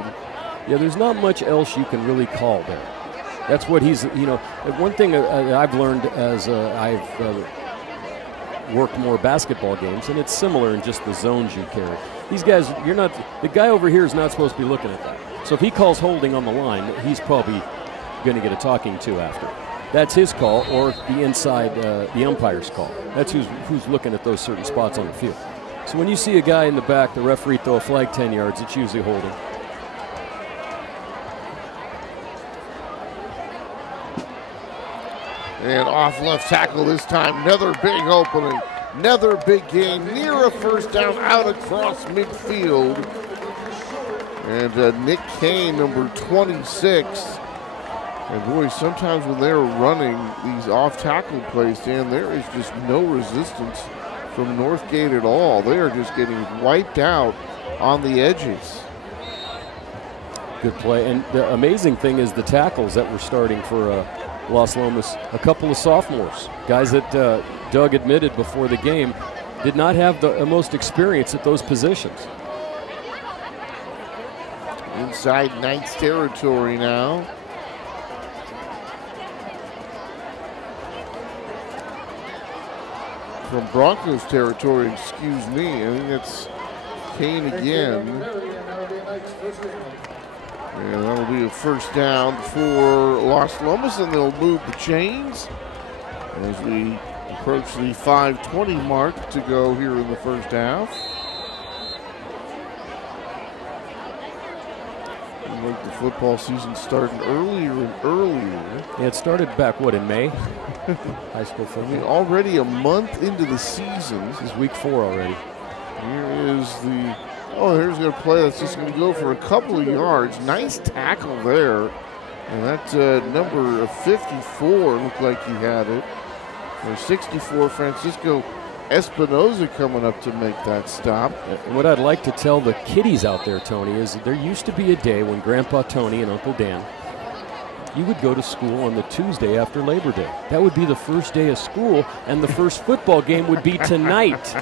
Yeah, there's not much else you can really call there. That's what he's, one thing I've learned as I've worked more basketball games, and it's similar in just the zones you carry. These guys, the guy over here is not supposed to be looking at that. So if he calls holding on the line, he's probably going to get a talking to after. That's his call, or the inside, the umpire's call. That's who's looking at those certain spots on the field. So when you see a guy in the back, the referee throw a flag 10 yards, it's usually holding. And off left tackle this time. Another big opening. Another big game. Near a first down out across midfield. And Nick Kane, number 26. And boy, sometimes when they're running these off tackle plays, Dan, there is just no resistance from Northgate at all. They are just getting wiped out on the edges. Good play. And the amazing thing is the tackles that were starting for Las Lomas. A couple of sophomores, guys that Doug admitted before the game did not have the most experience at those positions. Inside Knights territory now. From Broncos territory, excuse me. I think it's Kane again. And that'll be a first down for Las Lomas, and they'll move the chains as we approach the 5:20 mark to go here in the first half. Like the football season starting earlier and earlier. Yeah, it started back, what, in May? High school football. I mean, already a month into the season. This is week 4 already. Here is the, here's a play that's just going to go for a couple of yards. Nice tackle there. And that's number 54, looked like he had it. Or 64, Francisco Espinoza coming up to make that stop. And what I'd like to tell the kiddies out there, Tony, is there used to be a day when Grandpa Tony and Uncle Dan, you would go to school on the Tuesday after Labor Day. That would be the first day of school, and the first football game would be tonight.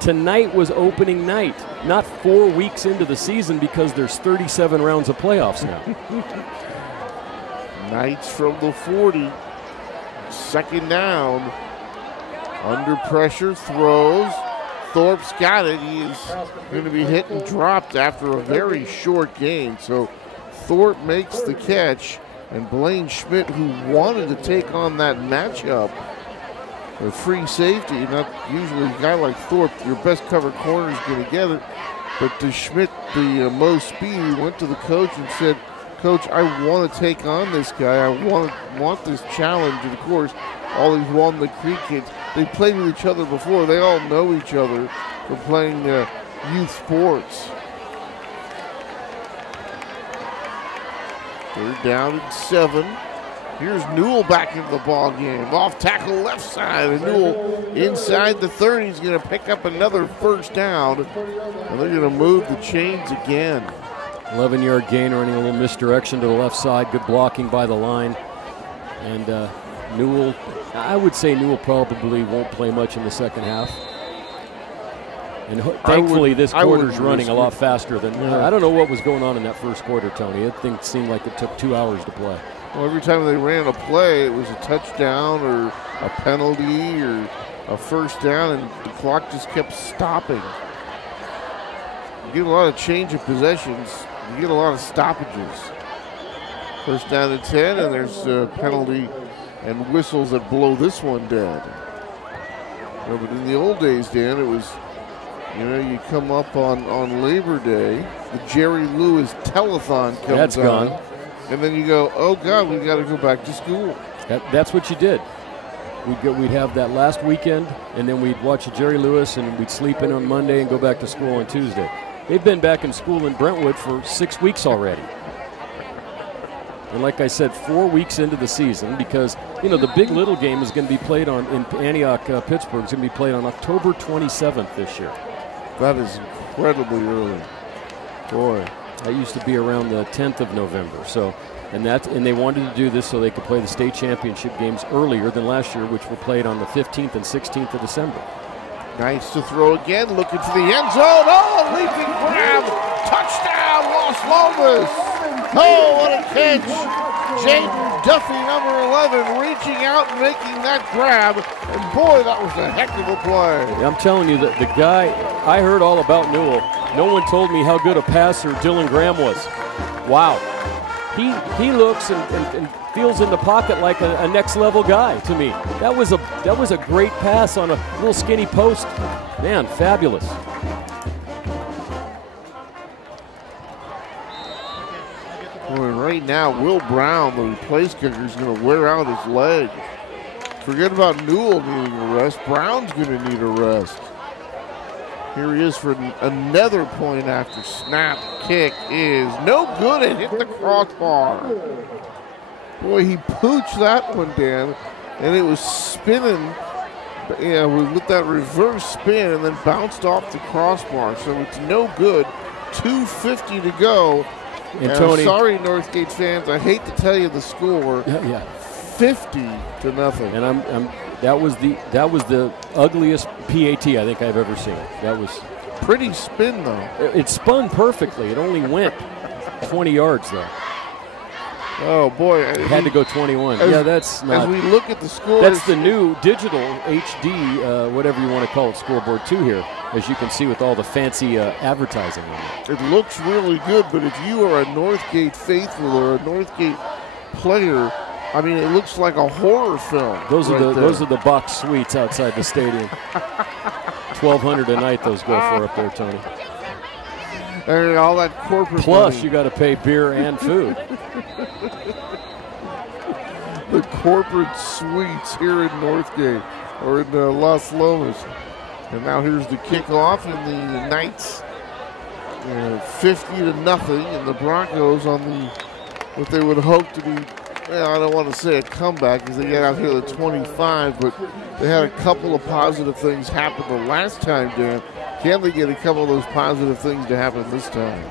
Tonight was opening night, not 4 weeks into the season because there's 37 rounds of playoffs now. Knights from the 40. Second down. Under pressure, throws. Thorpe's got it. He is going to be hit and dropped after a very short gain. So Thorpe makes the catch, and Blaine Schmidt, who wanted to take on that matchup, a free safety, not usually a guy like Thorpe, your best cover corner is going to get it. But to Schmidt, the most speed, he went to the coach and said, Coach, I want to take on this guy. I want this challenge. And, of course, all these Walnut Creek kids, they played with each other before. They all know each other from playing youth sports. They're down at 7. Here's Newell back in the ball game. Off tackle left side. And Newell inside the 30 is going to pick up another first down. And they're going to move the chains again. 11-yard gain, earning a little misdirection to the left side. Good blocking by the line. And Newell, I would say Newell probably won't play much in the second half. And thankfully this quarter's running a lot faster than, I don't know what was going on in that first quarter, Tony. It seemed like it took 2 hours to play. Well, every time they ran a play, it was a touchdown or a penalty or a first down, and the clock just kept stopping. You get a lot of change of possessions. You get a lot of stoppages. First down at 10, and there's a penalty and whistles that blow this one dead. No, but in the old days, Dan, it was, you come up on Labor Day, the Jerry Lewis telethon comes That's on. gone. And then you go, oh, God, we've got to go back to school. That's what you did. We'd have that last weekend, and then we'd watch a Jerry Lewis, and we'd sleep in on Monday and go back to school on Tuesday. They've been back in school in Brentwood for 6 weeks already. And like I said, 4 weeks into the season, because, the Big Little game is going to be played in Antioch, Pittsburgh. It's going to be played on October 27th this year. That is incredibly early. Boy. That used to be around the 10th of November. So, and they wanted to do this so they could play the state championship games earlier than last year, which were played on the 15th and 16th of December. Nice to throw again, looking for the end zone. Oh, leaping grab. Touchdown, Las Lomas. Oh, what a catch. Jaden Duffy, number 11, reaching out and making that grab. And boy, that was a heck of a play. I'm telling you, that the guy, I heard all about Newell. No one told me how good a passer Dylan Graham was. Wow. He looks and feels in the pocket like a next level guy to me. That was a great pass on a little skinny post. Man, fabulous. Boy, right now, Will Brown, the place kicker, is going to wear out his leg. Forget about Newell needing a rest. Brown's going to need a rest. Here he is for another point after snap. Kick is no good. It hit the crossbar. Boy, he pooched that one, Dan, and it was spinning. Yeah, with that reverse spin and then bounced off the crossbar. So it's no good. 2:50 to go. And Tony, sorry, Northgate fans, I hate to tell you the score. Yeah. 50-0. And that was the ugliest PAT I think I've ever seen. That was pretty spin though. It spun perfectly. It only went 20 yards though. Oh boy! It had to go 21. That's not. As we look at the score, that's the new digital HD, whatever you want to call it, scoreboard 2 here, as you can see with all the fancy advertising on it. It looks really good, but if you are a Northgate faithful or a Northgate player, I mean, it looks like a horror film. Those are the box suites outside the stadium. $1,200 a night those go for up there, Tony. And all that corporate plus money. You got to pay beer and food. The corporate suites here in Northgate or in Las Lomas. And now here's the kickoff, and the Knights 50-0, and the Broncos on what they would hope to be. Well, I don't want to say a comeback because they get out here at 25, but they had a couple of positive things happen the last time, Dan. Can they get a couple of those positive things to happen this time?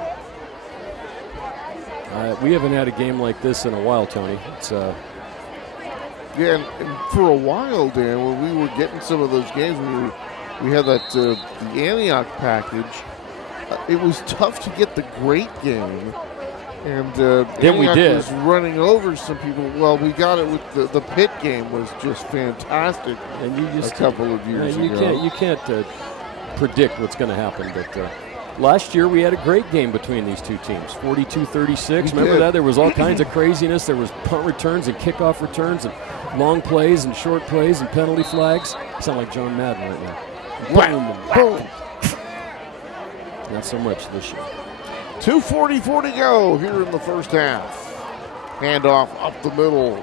We haven't had a game like this in a while, Tony. It's yeah, and for a while, Dan, when we were getting some of those games, we had that the Antioch package. It was tough to get the great game. And then we did. Was running over some people. Well, we got it with the Pitt game was just fantastic. And you just a couple of years ago. You can't predict what's going to happen. But last year we had a great game between these two teams, 42-36. Remember that? There was all kinds of craziness. There was punt returns and kickoff returns and long plays and short plays and penalty flags. You sound like John Madden right now. Boom, boom. Not so much this year. 2:44 to go here in the first half. Handoff up the middle.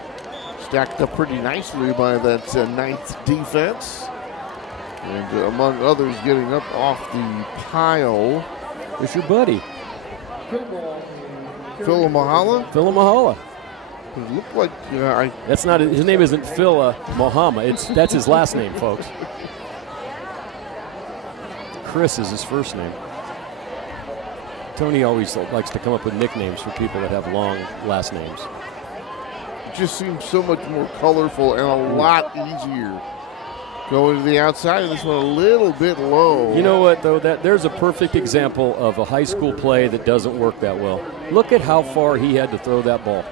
Stacked up pretty nicely by that Knights defense. And among others getting up off the pile. It's your buddy. Phil Mahala? Phil Mahala. It looked like that's not his name. Isn't Phil Muhammad? That's his last name, folks. Chris is his first name. Tony always likes to come up with nicknames for people that have long last names. It just seems so much more colorful and a lot easier. Going to the outside, and this one a little bit low. You know what, though? There's a perfect example of a high school play that doesn't work that well. Look at how far he had to throw that ball.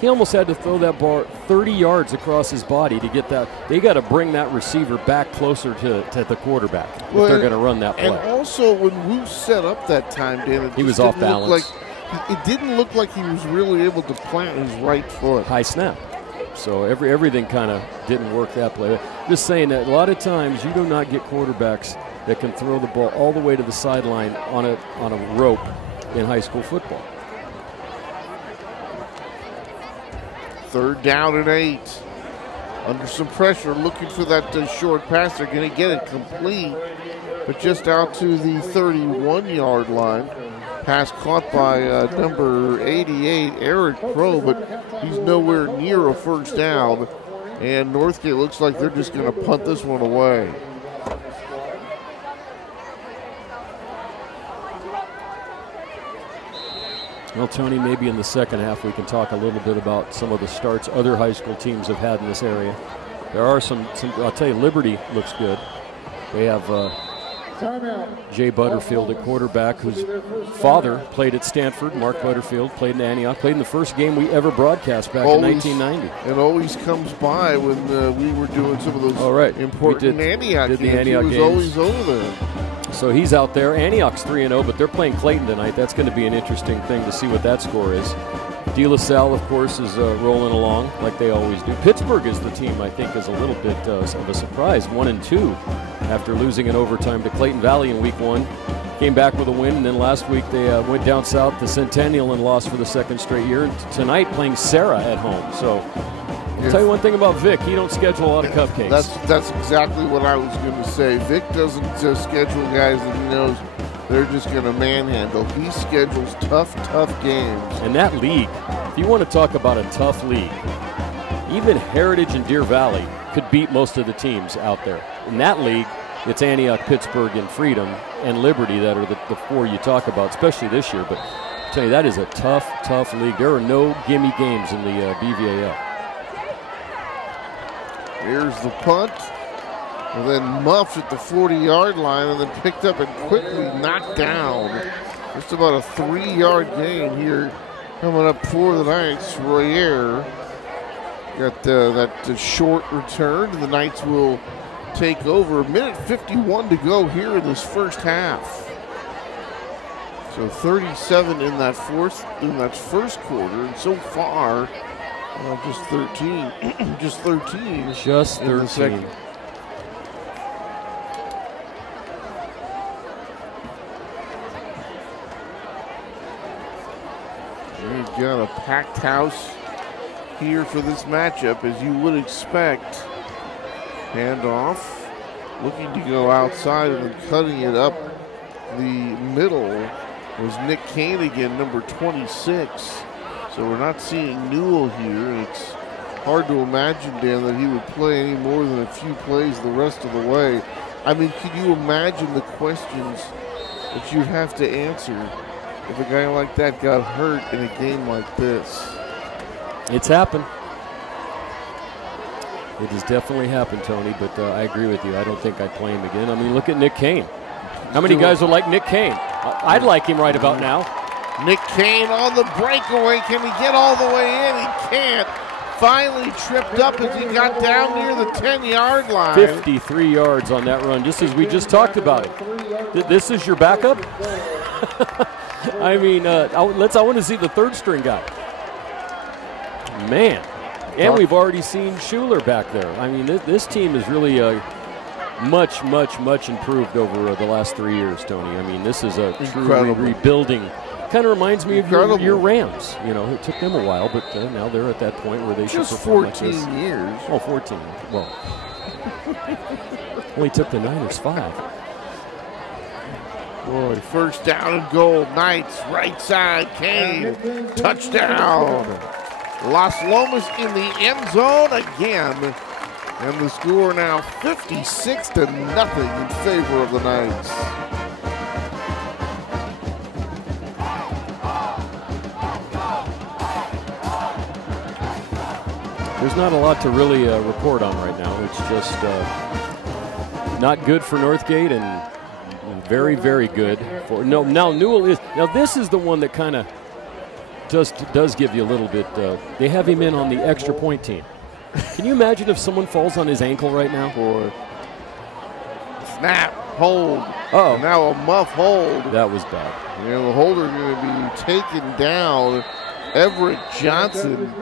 He almost had to throw that ball 30 yards across his body to get that. They got to bring that receiver back closer to the quarterback if they're going to run that play. And also, when Wu set up that time, Dan, he was off balance. It didn't look like he was really able to plant his right foot. High snap. So everything kind of didn't work that play. Just saying that a lot of times you do not get quarterbacks that can throw the ball all the way to the sideline on a rope in high school football. 3rd down and 8. Under some pressure, looking for that short pass. They're going to get it complete, but just out to the 31-yard line. Pass caught by number 88, Eric Crow, but he's nowhere near a first down. And Northgate looks like they're just going to punt this one away. Well, Tony, maybe in the second half we can talk a little bit about some of the starts other high school teams have had in this area. There are some I'll tell you, Liberty looks good. They have Jay Butterfield at quarterback, whose father played at Stanford. Mark Butterfield played in Antioch, played in the first game we ever broadcast back in 1990. It always comes by when we were doing some of those important Antioch games. Antioch he was always over there. So he's out there. Antioch's 3-0, but they're playing Clayton tonight. That's going to be an interesting thing to see what that score is. De La Salle, of course, is rolling along like they always do. Pittsburgh is the team I think is a little bit of a surprise. 1-2 after losing in overtime to Clayton Valley in week 1. Came back with a win, and then last week they went down south to Centennial and lost for the 2nd straight year. And tonight playing Sarah at home. So I'll tell you one thing about Vic. He don't schedule a lot of cupcakes. That's exactly what I was going to say. Vic doesn't just schedule guys that he knows they're just going to manhandle. He schedules tough games. And that league, if you want to talk about a tough league, even Heritage and Deer Valley could beat most of the teams out there. In that league, it's Antioch, Pittsburgh, and Freedom and Liberty that are the four you talk about, especially this year. But I'll tell you, that is a tough league. There are no gimme games in the BVAL. Here's the punt, and then muffed at the 40-yard line, and then picked up and quickly knocked down. Just about a 3-yard gain here coming up for the Knights. Royer got that short return, and the Knights will take over. A minute 51 to go here in this first half. So 37 in that first quarter, and so far just 13. Just 13. Just 13. We've got a packed house here for this matchup, as you would expect. Handoff, looking to go outside and then cutting it up the middle was Nick Kane again, number 26. So we're not seeing Newell here. It's hard to imagine, Dan, that he would play any more than a few plays the rest of the way. I mean, could you imagine the questions that you'd have to answer if a guy like that got hurt in a game like this? It's happened. It has definitely happened, Tony, but I agree with you. I don't think I'd play him again. I mean, look at Nick Kane. How many guys would like Nick Kane? I'd like him right about now. Nick Kane on the breakaway. Can he get all the way in? He can't. Finally tripped up as he got down near the 10-yard line. 53 yards on that run, just as we just talked about it. This is your backup? I mean, I want to see the third-string guy. Man. And we've already seen Schuler back there. I mean, this team is really much improved over the last 3 years, Tony. I mean, this is a truly rebuilding. Kind of reminds me of your Rams. You know, it took them a while, but now they're at that point where they should perform like this. 14 years. Oh, 14. Well, only took the Niners 5. Boy, first down and goal. Knights, right side, Kane, touchdown. Las Lomas in the end zone again. And the score now 56-0 in favor of the Knights. There's not a lot to really report on right now. It's just not good for Northgate and very, very good for now Newell is. Now this is the one that kind of does give you a little bit. They have him in on the extra point team. Can you imagine if someone falls on his ankle right now? Or snap, hold. Oh, now a muff hold. That was bad. You know, the holder going to be taken down. Everett Johnson,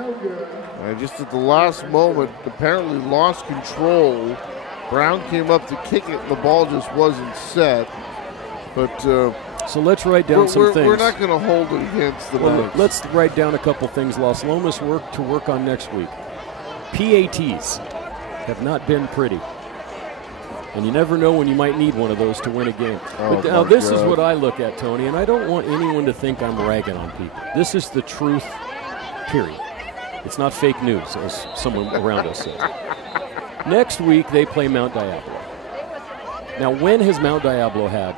just at the last moment, apparently lost control. Brown came up to kick it, and the ball just wasn't set. But so let's write down some things. We're not going to hold it against the Knights. Let's write down a couple things Las Lomas work on next week. PATs have not been pretty. And you never know when you might need one of those to win a game. But now this is what I look at, Tony, and I don't want anyone to think I'm ragging on people. This is the truth, period. It's not fake news, as someone around us says. Next week, they play Mount Diablo. Now, when has Mount Diablo had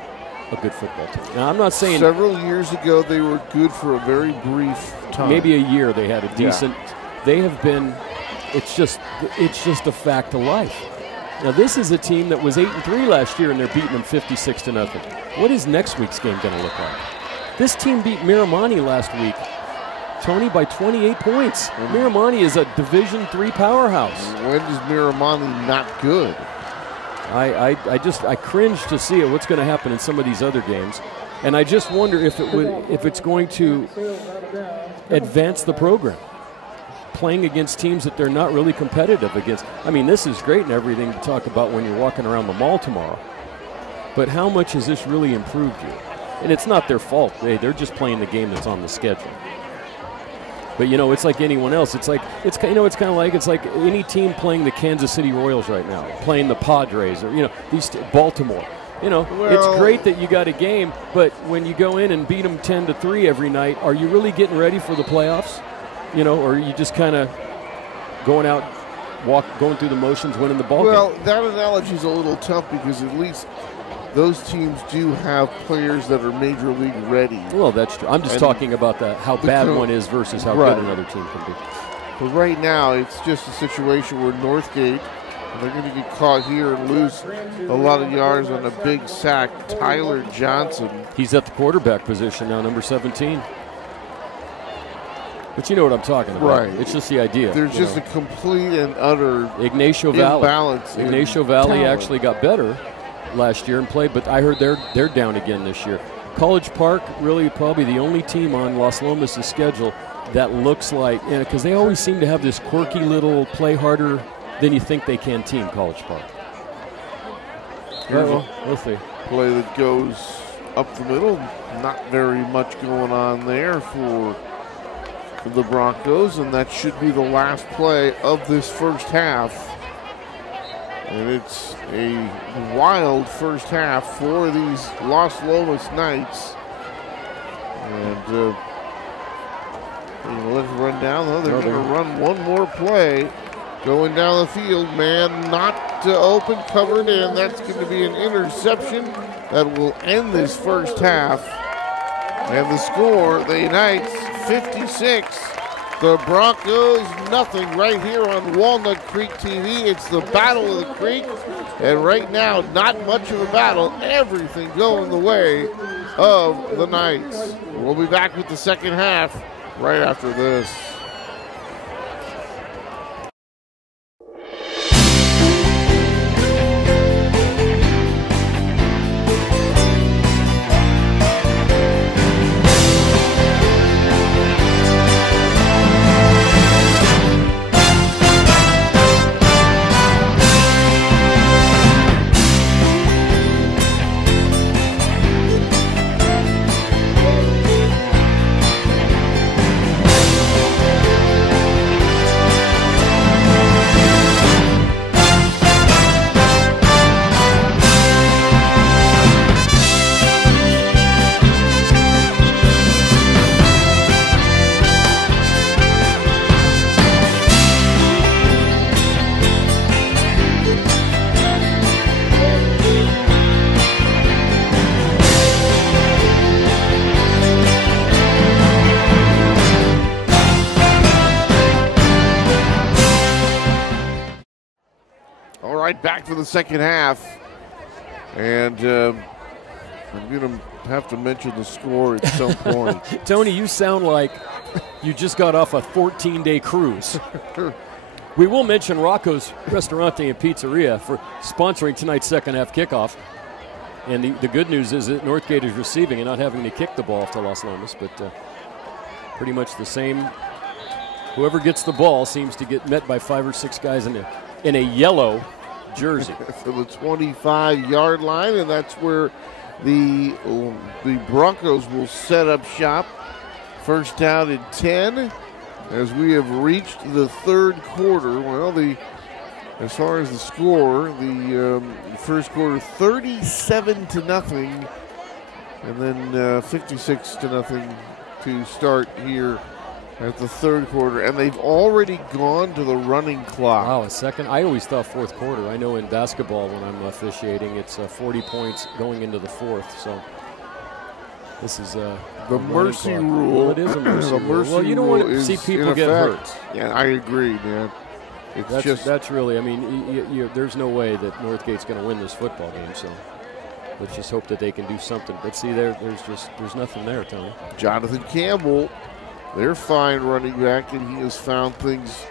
a good football team? Now, I'm not saying... Several years ago, they were good for a very brief time. Maybe a year they had a decent... Yeah. They have been... It's just a fact of life. Now, this is a team that was 8-3 last year, and they're beating them 56-0. What is next week's game going to look like? This team beat Miramani last week, Tony, by 28 points. Miramani is a Division III powerhouse. When is Miramani not good? I cringe to see it. What's going to happen in some of these other games, and I just wonder if it's going to advance the program. Playing against teams that they're not really competitive against. I mean, this is great and everything to talk about when you're walking around the mall tomorrow. But how much has this really improved you? And it's not their fault. They're just playing the game that's on the schedule. But you know, it's like anyone else. It's kind of like any team playing the Kansas City Royals right now, playing the Padres, or Baltimore. It's great that you got a game, but when you go in and beat them 10-3 every night, are you really getting ready for the playoffs? Or are you just kind of going out, going through the motions, winning the ball game? Well, that analogy is a little tough because at least those teams do have players that are major league ready. Well, that's true. I'm just talking about how bad one is versus how good another team can be. But right now, it's just a situation where Northgate, they're going to get caught here and lose a lot of yards on a big sack. Tyler Johnson. He's at the quarterback position now, number 17. But you know what I'm talking about. Right. It's just the idea. There's just a complete and utter Ignacio Valley. imbalance. Ignacio Valley actually got better last year and played, but I heard they're down again this year. College Park, really probably the only team on Las Lomas' schedule that looks like, because they always seem to have this quirky little play harder than you think they can team, College Park. We'll see. Play that goes up the middle. Not very much going on there for the Broncos, and that should be the last play of this first half. And it's a wild first half for these Las Lomas Knights. And let's run down. They're going to run one more play. Going down the field, man not open, covered, and that's going to be an interception that will end this first half. And the score, the Knights 56, the Broncos nothing, right here on Walnut Creek TV. It's the Battle of the Creek, and right now, not much of a battle. Everything going the way of the Knights. We'll be back with the second half right after this. Back for the second half, and I'm going to have to mention the score at some point. Tony, you sound like you just got off a 14-day cruise. We will mention Rocco's Restaurante and Pizzeria for sponsoring tonight's second half kickoff. And the good news is that Northgate is receiving and not having to kick the ball to Las Lomas, but pretty much the same. Whoever gets the ball seems to get met by 5 or 6 guys in a yellow jersey. For the 25-yard line, and that's where the Broncos will set up shop. First down and 10 as we have reached the third quarter. Well, as far as the score, the first quarter 37-0, and then 56-0 to start here at the third quarter, and they've already gone to the running clock. Wow, a second. I always thought fourth quarter. I know in basketball when I'm officiating, it's 40 points going into the fourth. So this is the mercy rule. Well, it is a mercy rule. Well, you don't want to see people get hurt. Yeah, I agree, man. That's really. I mean, there's no way that Northgate's going to win this football game. So let's just hope that they can do something. But see, there's nothing there, Tony. Jonathan Campbell, their fine running back, and he has found things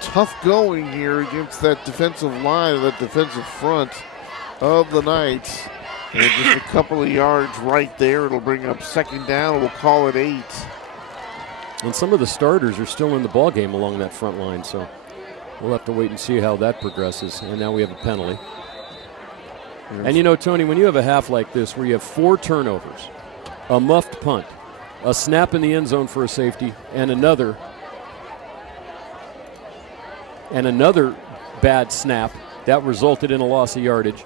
tough going here against that defensive line, that defensive front of the Knights. And just a couple of yards right there. It'll bring up second down. We'll call it 8. And some of the starters are still in the ball game along that front line, so we'll have to wait and see how that progresses. And now we have a penalty. Yes. And you know, Tony, when you have a half like this where you have 4 turnovers, a muffed punt, a snap in the end zone for a safety, and another and another bad snap that resulted in a loss of yardage.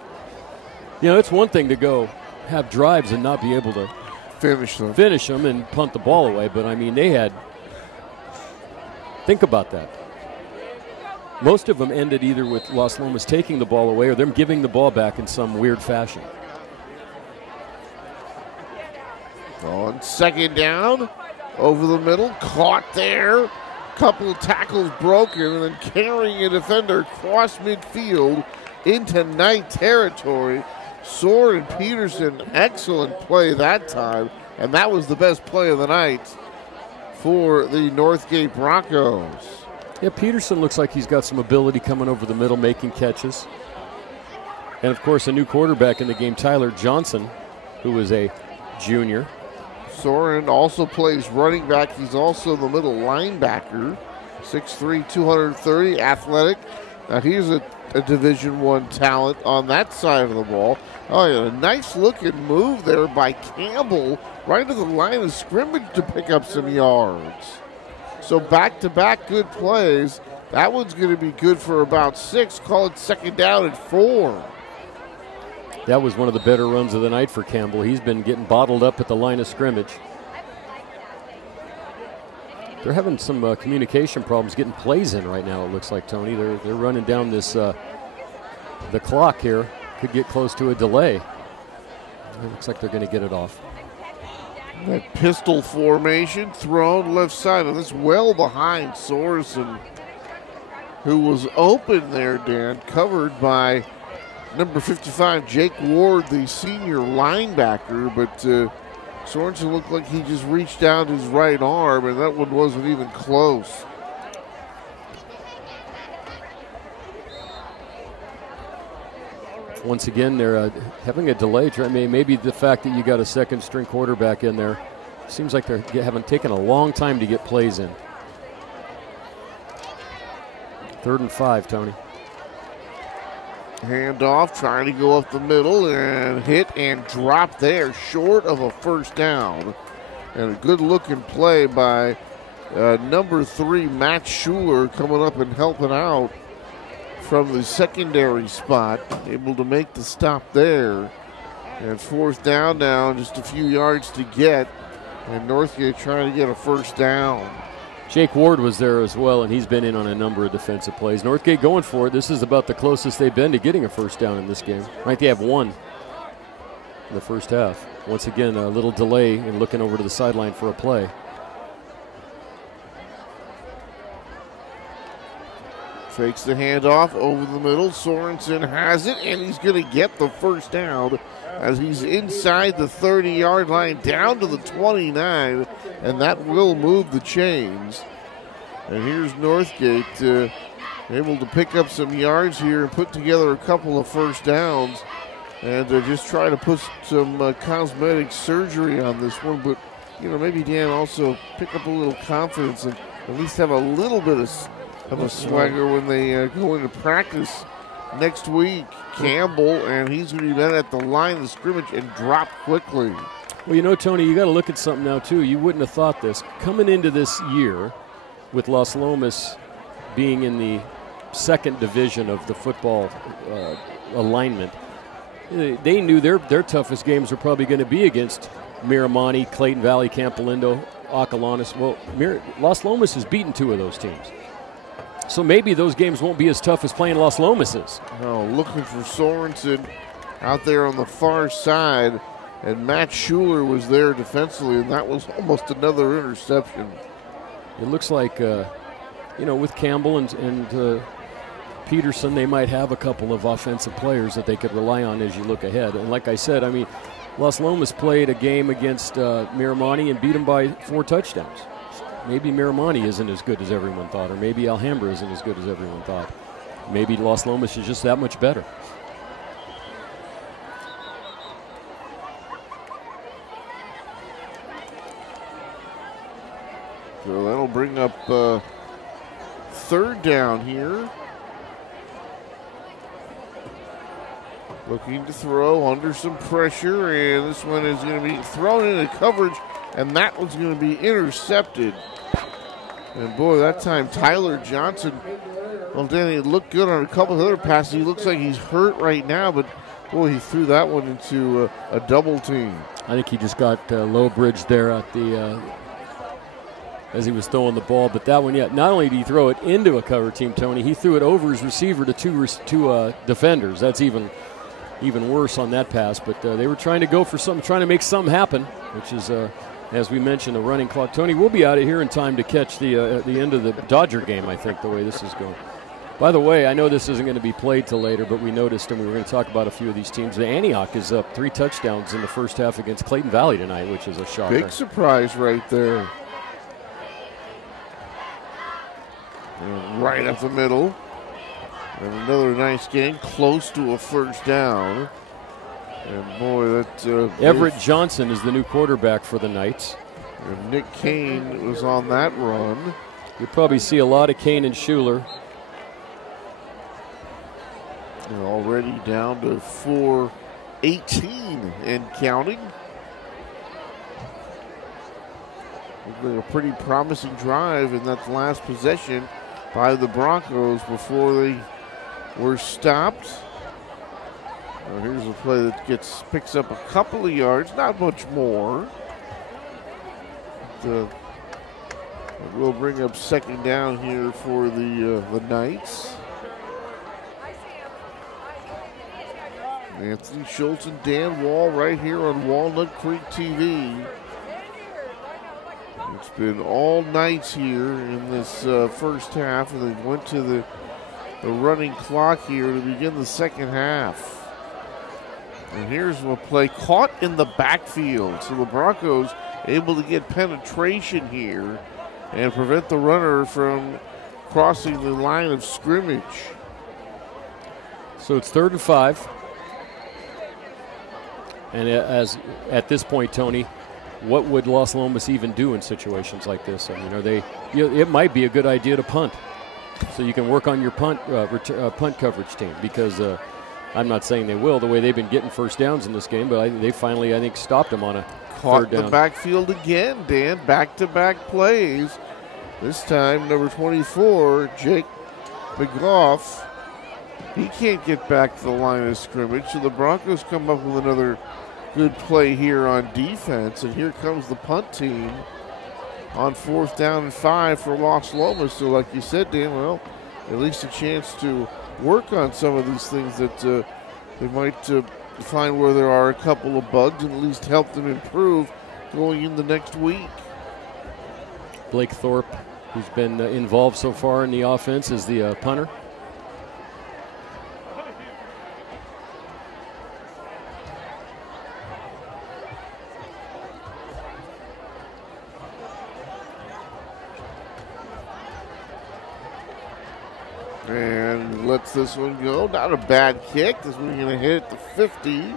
You know, it's one thing to go have drives and not be able to finish them and punt the ball away, but I mean, they had, think about that. Most of them ended either with Las Lomas taking the ball away or them giving the ball back in some weird fashion. On second down, over the middle, caught there. Couple of tackles broken, and then carrying a defender across midfield into Knight territory. Soren Peterson, excellent play that time, and that was the best play of the night for the Northgate Broncos. Yeah, Peterson looks like he's got some ability coming over the middle, making catches. And, of course, a new quarterback in the game, Tyler Johnson, who is a junior. Soren also plays running back. He's also the middle linebacker. 6'3", 230, athletic. Now, he's a Division I talent on that side of the ball. Oh, yeah, a nice looking move there by Campbell right to the line of scrimmage to pick up some yards. So back-to-back good plays. That one's going to be good for about 6. Call it second down and 4. That was one of the better runs of the night for Campbell. He's been getting bottled up at the line of scrimmage. They're having some communication problems getting plays in right now, it looks like, Tony. They're running down this the clock here. Could get close to a delay. It looks like they're going to get it off. That pistol formation thrown left side of this, well behind Sorensen, who was open there, Dan, covered by number 55, Jake Ward, the senior linebacker, but Sorensen looked like he just reached out his right arm, and that one wasn't even close. Once again, they're having a delay. Maybe the fact that you got a second-string quarterback in there. Seems like they're having taken a long time to get plays in. 3rd and 5, Tony. Handoff, trying to go up the middle and hit and drop there, short of a first down. And a good-looking play by number 3, Matt Schuler, coming up and helping out from the secondary spot, able to make the stop there. And 4th down now, just a few yards to get. And Northgate trying to get a first down. Jake Ward was there as well, and he's been in on a number of defensive plays. Northgate going for it. This is about the closest they've been to getting a first down in this game. Right, they have one in the first half. Once again, a little delay in looking over to the sideline for a play. Fakes the handoff over the middle. Sorensen has it, and he's going to get the first down as he's inside the 30-yard line down to the 29, and that will move the chains. And here's Northgate able to pick up some yards here and put together a couple of first downs, and just try to put some cosmetic surgery on this one. But, you know, maybe Dan also pick up a little confidence and at least have a little bit of a swagger when they go into practice next week. Campbell, and he's going to be met at the line of scrimmage and drop quickly. Well, you know, Tony, you got to look at something now, too. You wouldn't have thought this. Coming into this year with Las Lomas being in the 2nd division of the football alignment, they knew their toughest games were probably going to be against Miramonte, Clayton Valley, Campo Lindo, Acalanes. Well, Las Lomas has beaten 2 of those teams. So maybe those games won't be as tough as playing Las Lomas is. Oh, looking for Sorensen out there on the far side, and Matt Schuler was there defensively, and that was almost another interception. It looks like, you know, with Campbell and Peterson, they might have a couple of offensive players that they could rely on as you look ahead. And like I said, I mean, Las Lomas played a game against Miramonte and beat them by 4 touchdowns. Maybe Miramonte isn't as good as everyone thought, or maybe Alhambra isn't as good as everyone thought. Maybe Las Lomas is just that much better. So that'll bring up 3rd down here. Looking to throw under some pressure, and this one is going to be thrown into coverage, and that one's going to be intercepted. And boy, that time Tyler Johnson Well, Danny looked good on a couple of other passes. He looks like he's hurt right now, but boy, he threw that one into a double team. I think he just got low bridge there at the as he was throwing the ball. But that one, yeah, not only did he throw it into a cover team, Tony, he threw it over his receiver to two defenders. That's even worse on that pass. But they were trying to go for something, trying to make something happen, which is, as we mentioned, a running clock. Tony, we'll be out of here in time to catch the end of the Dodger game, I think, the way this is going. By the way, I know this isn't going to be played till later, but we noticed, and we were going to talk about a few of these teams. The Antioch is up 3 touchdowns in the first half against Clayton Valley tonight, which is a shocker. Big surprise right there. And right up the middle. And another nice game, close to a first down. And boy, that Everett Johnson is the new quarterback for the Knights. And Nick Kane was on that run. You'll probably see a lot of Kane and Schuler. They're already down to 4-18 and counting. A pretty promising drive in that last possession by the Broncos before they were stopped. Well, here's a play that picks up a couple of yards, not much more. It will bring up second down here for the Knights. Anthony Schultz and Dan Wall right here on Walnut Creek TV. It's been all Knights here in this first half, and they went to the running clock here to begin the second half. And here's a play caught in the backfield. So the Broncos able to get penetration here and prevent the runner from crossing the line of scrimmage. So it's 3rd and 5. And as at this point, Tony, what would Las Lomas even do in situations like this? I mean, it might be a good idea to punt, so you can work on your punt coverage team, because I'm not saying they will, the way they've been getting first downs in this game, but they finally, I think, stopped them on a third down. The backfield again, Dan. Back-to-back plays. This time, number 24, Jake McGough. He can't get back to the line of scrimmage, so the Broncos come up with another good play here on defense, and here comes the punt team on 4th down and 5 for Las Lomas. So like you said, Dan, well, at least a chance to work on some of these things that they might find where there are a couple of bugs, and at least help them improve going in the next week. Blake Thorpe, who's been involved so far in the offense, is the punter. And lets this one go. Not a bad kick. This one's going to hit at the 50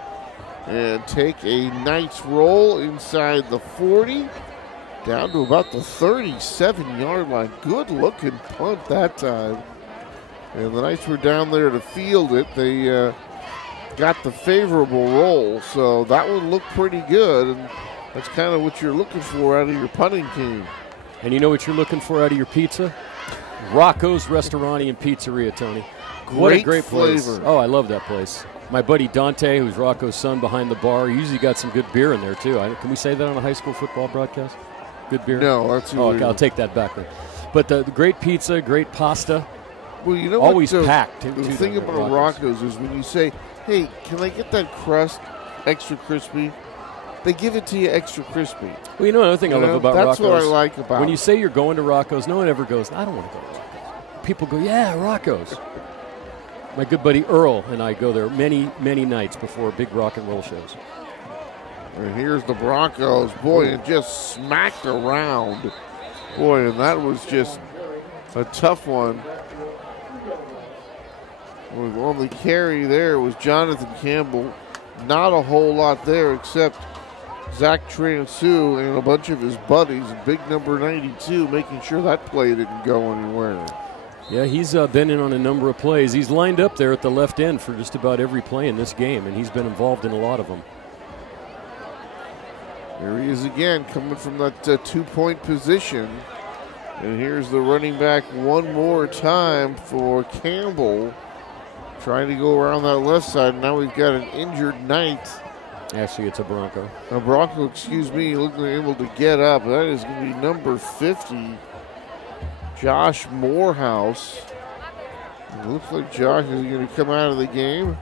and take a nice roll inside the 40 down to about the 37-yard line. Good looking punt that time. And the Knights were down there to field it. They got the favorable roll, so that one looked pretty good. And that's kind of what you're looking for out of your punting team. And you know what you're looking for out of your pizza? Rocco's Restaurant and Pizzeria, Tony. What a great place. Flavor. Oh, I love that place. My buddy Dante, who's Rocco's son behind the bar, usually got some good beer in there, too. Can we say that on a high school football broadcast? Good beer? No, that's okay, I'll take that back then. But the great pizza, great pasta. Well, you know always what, packed. The thing about Rocco's is when you say, hey, can I get that crust extra crispy? They give it to you extra crispy. Well, you know another thing I love about Rocco's? That's what I like about it. When you say you're going to Rocco's, no one ever goes, I don't want to go. People go, yeah, Rocco's. My good buddy Earl and I go there many, many nights before big rock and roll shows. And here's the Broncos. Boy, it just smacked around. Boy, and that was just a tough one. The only carry there was Jonathan Campbell. Not a whole lot there except Zach Transu and a bunch of his buddies. Big number 92 making sure that play didn't go anywhere. Yeah, he's been in on a number of plays. He's lined up there at the left end for just about every play in this game, and he's been involved in a lot of them. There he is again, coming from that 2-point position. And here's the running back one more time for Campbell. Trying to go around that left side. Now we've got an injured Knight. Actually, it's a Bronco. A Bronco, excuse me, looking able to get up. That is going to be number 50, Josh Morehouse. It looks like Josh is going to come out of the game.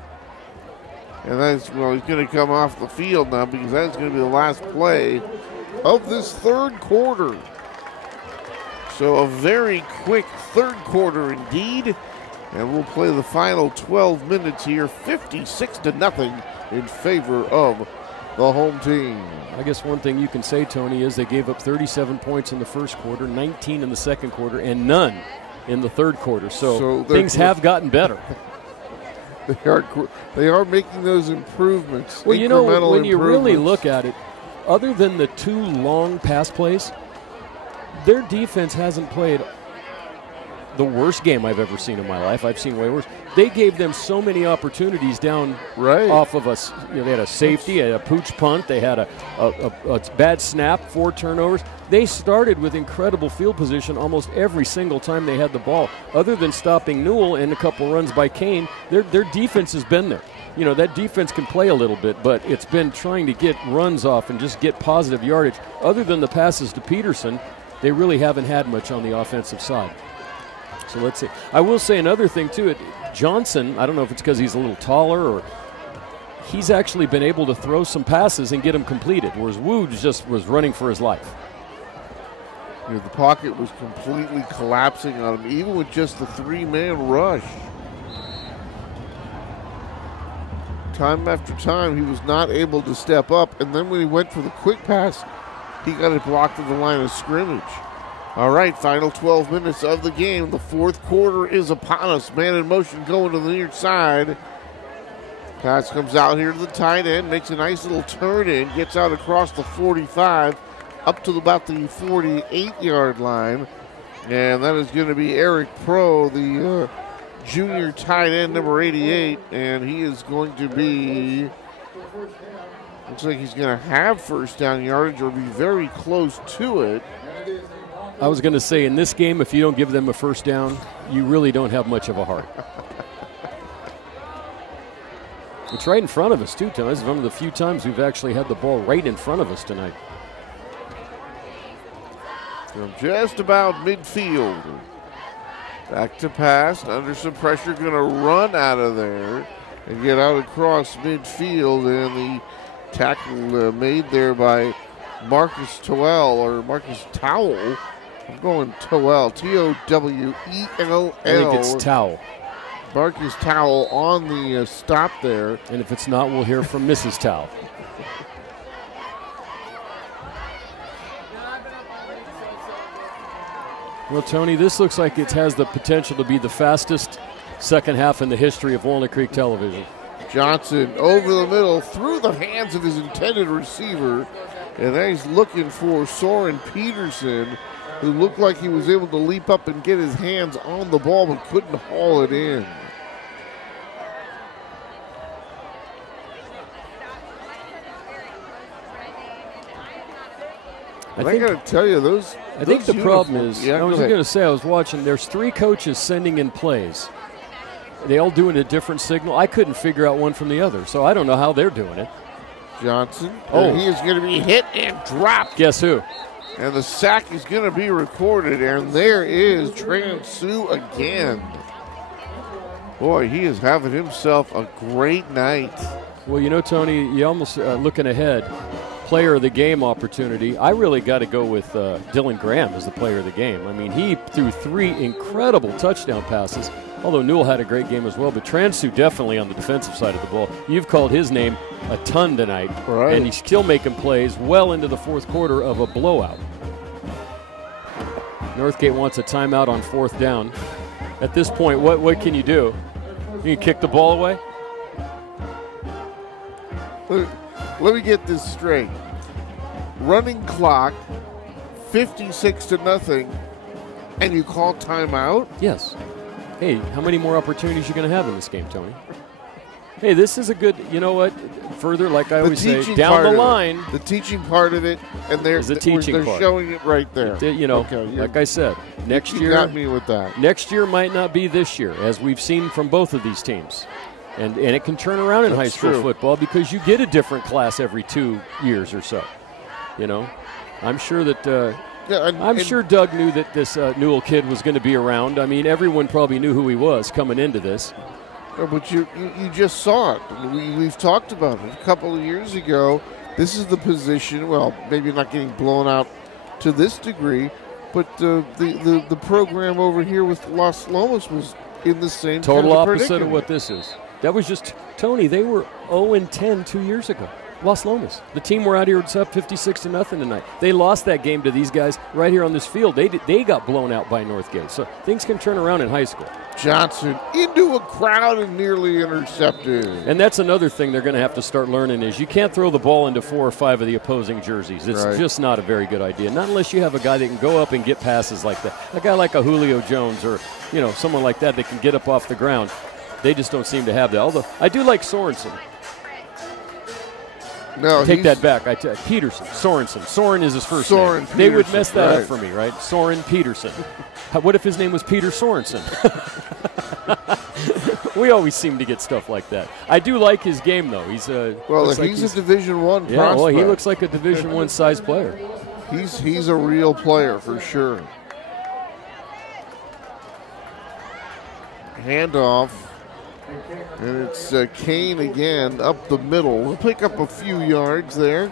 And that's, well, he's going to come off the field now because that's going to be the last play of this third quarter. So a very quick third quarter indeed. And we'll play the final 12 minutes here, 56-0 in favor of the home team. I guess one thing you can say, Tony, is they gave up 37 points in the first quarter, 19 in the second quarter, and none in the third quarter. So things have gotten better. They are making those improvements. Well, you know, when you really look at it, other than the 2 long pass plays, their defense hasn't played the worst game I've ever seen in my life. I've seen way worse. They gave them so many opportunities down off of us. You know, they had a safety, a pooch punt. They had a bad snap, 4 turnovers. They started with incredible field position almost every single time they had the ball. Other than stopping Newell and a couple runs by Kane, their defense has been there. You know, that defense can play a little bit, but it's been trying to get runs off and just get positive yardage. Other than the passes to Peterson, they really haven't had much on the offensive side. So let's see. I will say another thing, too. Johnson, I don't know if it's because he's a little taller or he's actually been able to throw some passes and get them completed, whereas Woods just was running for his life. You know, the pocket was completely collapsing on him, even with just the 3-man rush. Time after time, he was not able to step up, and then when he went for the quick pass, he got it blocked at the line of scrimmage. All right, final 12 minutes of the game. The fourth quarter is upon us. Man in motion going to the near side. Pass comes out here to the tight end, makes a nice little turn in, gets out across the 45, up to about the 48-yard line. And that is going to be Eric Pro, the junior tight end, number 88. And he is going to be, looks like he's going to have first down yardage or be very close to it. I was going to say, in this game, if you don't give them a first down, you really don't have much of a heart. It's right in front of us, too, Tom. This is one of the few times we've actually had the ball right in front of us tonight. From just about midfield. Back to pass, under some pressure, going to run out of there and get out across midfield. And the tackle made there by Marcus Towell. I'm going Towell, T-O-W-E-L-L. I think it's Towell. Marcus Towell on the stop there. And if it's not, we'll hear from Mrs. Towell. Well, Tony, this looks like it has the potential to be the fastest second half in the history of Walnut Creek television. Johnson over the middle, through the hands of his intended receiver. And then he's looking for Soren Peterson, who looked like he was able to leap up and get his hands on the ball but couldn't haul it in. I got to tell you, I think the problem is, I was going to say, I was watching, there's 3 coaches sending in plays. They all doing a different signal. I couldn't figure out one from the other, so I don't know how they're doing it. Johnson, he is going to be hit and dropped. Guess who? And the sack is going to be recorded, and there is Transu again. Boy, he is having himself a great night. Well, you know, Tony, you almost looking ahead. Player of the game opportunity. I really got to go with Dylan Graham as the player of the game. I mean, he threw 3 incredible touchdown passes, although Newell had a great game as well. But Transu definitely on the defensive side of the ball. You've called his name a ton tonight, right, and he's still making plays well into the fourth quarter of a blowout. Northgate wants a timeout on 4th down. At this point, what can you do? You can kick the ball away? Let me get this straight. Running clock, 56-0, and you call timeout? Yes. Hey, how many more opportunities are you going to have in this game, Tony? Hey, this is a good, you know what? further, like I always say, down the line. The teaching part of it, and they're showing it right there. Like I said, next year. You got me with that. Next year might not be this year, as we've seen from both of these teams. And it can turn around in high school football because you get a different class every 2 years or so. I'm sure that I'm sure Doug knew that this Newell kid was going to be around. I mean, everyone probably knew who he was coming into this. But you just saw it. We've talked about it a couple of years ago. This is the position. Well, maybe not getting blown out to this degree, but the program over here with Las Lomas was in the same total kind of opposite of what this is. That was just Tony. They were 0-10 2 years ago. Las Lomas. The team were out here. It's up 56-0 tonight. They lost that game to these guys right here on this field. They got blown out by Northgate. So things can turn around in high school. Johnson into a crowd and nearly intercepted. And that's another thing they're going to have to start learning is you can't throw the ball into 4 or 5 of the opposing jerseys. It's just not a very good idea. Not unless you have a guy that can go up and get passes like that. A guy like a Julio Jones or someone like that can get up off the ground. They just don't seem to have that. Although I do like Sorensen. No, take that back. Peterson, Sorensen. Soren is his first name. Peterson, they would mess that up for me, right? Soren Peterson. What if his name was Peter Sorensen? We always seem to get stuff like that. I do like his game, though. He's a Division I prospect. Yeah, well, he looks like a Division I size player. He's a real player for sure. Handoff. And it's Kane again up the middle. We'll pick up a few yards there.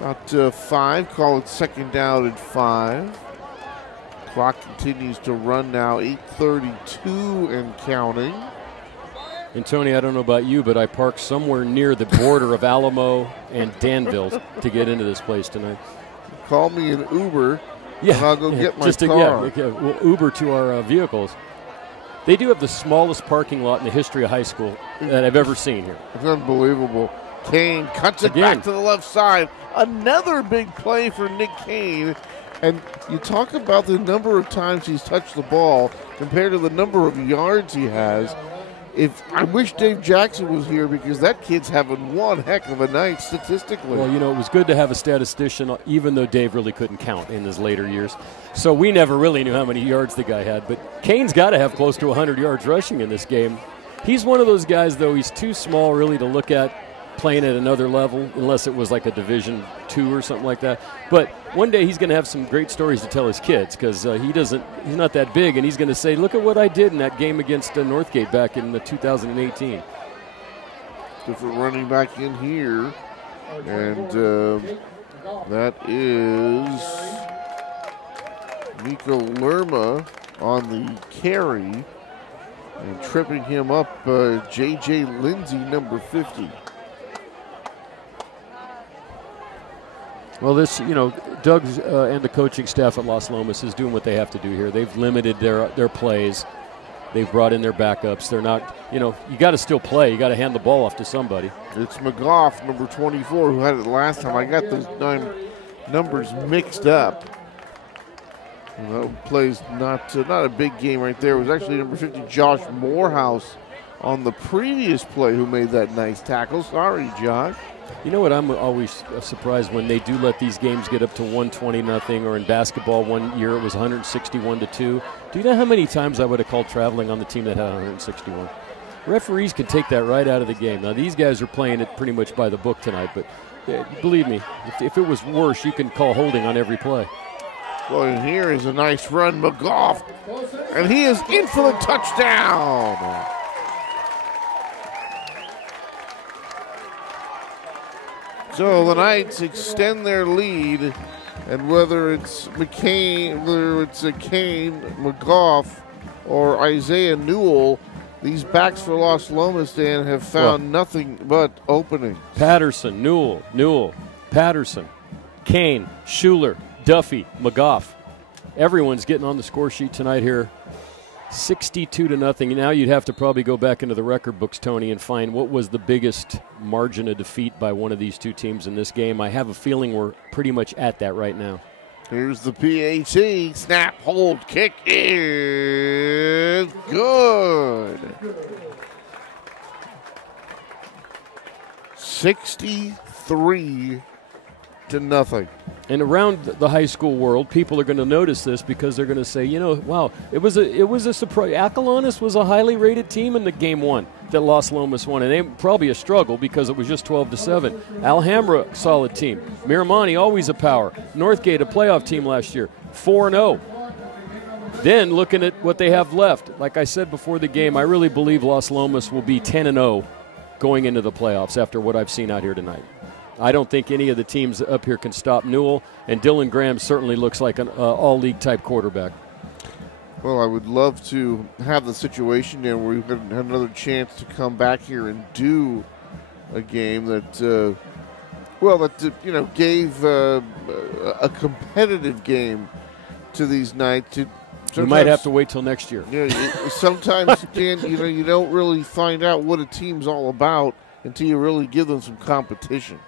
About 5. Call it second down at 5. Clock continues to run now. 8:32 and counting. And Tony, I don't know about you, but I parked somewhere near the border of Alamo and Danville to get into this place tonight. Call me an Uber. And I'll go get my car. We'll Uber to our vehicles. They do have the smallest parking lot in the history of high school that I've ever seen here. It's unbelievable. Kane cuts it back to the left side. Another big play for Nick Kane. And you talk about the number of times he's touched the ball compared to the number of yards he has. I wish Dave Jackson was here because that kid's having one heck of a night statistically. Well, it was good to have a statistician, even though Dave really couldn't count in his later years. So we never really knew how many yards the guy had. But Kane's got to have close to 100 yards rushing in this game. He's one of those guys, though, he's too small really to look at playing at another level, unless it was like a Division II or something like that. But one day he's going to have some great stories to tell his kids because he's not that big, and he's going to say, look at what I did in that game against Northgate back in 2018. Different running back in here, and that is Nico Lerma on the carry, and tripping him up, J.J. Lindsay, number 50. Well, Doug's and the coaching staff at Las Lomas is doing what they have to do here. They've limited their plays. They've brought in their backups. They're not, you got to still play. You got to hand the ball off to somebody. It's McGough, number 24, who had it last time. I got those 9 numbers mixed up. Plays not a big game right there. It was actually number 50, Josh Morehouse, on the previous play who made that nice tackle. Sorry, Josh. You know what, I'm always surprised when they do let these games get up to 120-0, or in basketball one year it was 161-2. Do you know how many times I would have called traveling on the team that had 161? Referees can take that right out of the game. Now, these guys are playing it pretty much by the book tonight, but believe me, if it was worse, you can call holding on every play. Well, and here is a nice run, McGough, and he is in for the touchdown. So the Knights extend their lead, and whether it's Kane, McGough, or Isaiah Newell, these backs for Las Lomas, Dan, have found nothing but opening. Patterson, Newell, Patterson, Kane, Schuler, Duffy, McGough. Everyone's getting on the score sheet tonight here. 62-0. Now you'd have to probably go back into the record books, Tony, and find what was the biggest margin of defeat by one of these two teams in this game. I have a feeling we're pretty much at that right now. Here's the PAT. Snap, hold, kick is good. 63-0. And around the high school world, people are going to notice this because they're going to say, you know, wow, it was a surprise. Acalanes was a highly rated team in the game one that Las Lomas won, and they probably a struggle because it was just 12-7. Alhambra, solid team. Miramani, always a power. Northgate, a playoff team last year, 4-0. Then looking at what they have left, like I said before the game, I really believe Las Lomas will be 10-0 going into the playoffs after what I've seen out here tonight. I don't think any of the teams up here can stop Newell, and Dylan Graham certainly looks like an all-league type quarterback. Well, I would love to have the situation there where we have another chance to come back here and do a game that, gave a competitive game to these Knights. We might have to wait till next year. Yeah, sometimes, Dan, you don't really find out what a team's all about until you really give them some competition.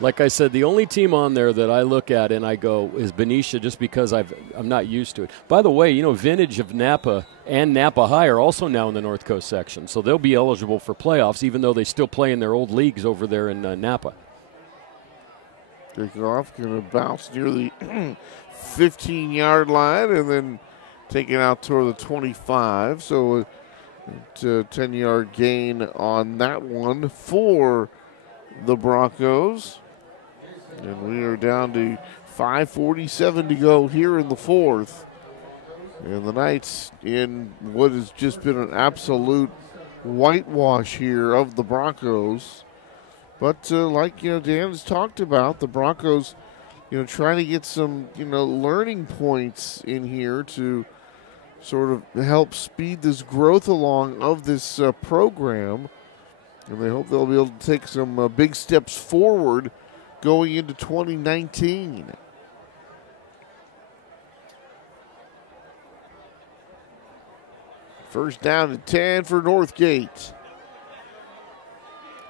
Like I said, the only team on there that I look at and I go is Benicia, just because I'm not used to it. By the way, Vintage of Napa and Napa High are also now in the North Coast section, so they'll be eligible for playoffs, even though they still play in their old leagues over there in Napa. Taking off, going to bounce near the 15-yard line and then taken out toward the 25. So it's a 10-yard gain on that one for the Broncos. And we are down to 5:47 to go here in the fourth. And the Knights in what has just been an absolute whitewash here of the Broncos. But like Dan has talked about, the Broncos, trying to get some, learning points in here to sort of help speed this growth along of this program. And they hope they'll be able to take some big steps forward going into 2019. First down and 10 for Northgate.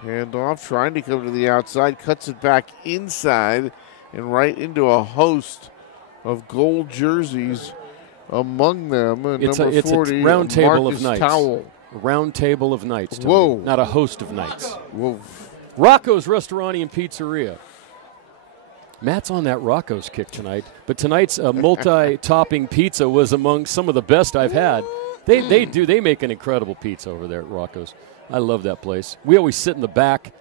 Handoff, trying to come to the outside, cuts it back inside and right into a host of gold jerseys. Among them, it's number 40, a round table of Knights. Towell. A round table of Knights. Tony. Whoa. Not a host of Knights. Whoa. Rocco's Restaurant and Pizzeria. Matt's on that Rocco's kick tonight, but tonight's multi-topping pizza was among some of the best I've had. They make an incredible pizza over there at Rocco's. I love that place. We always sit in the back.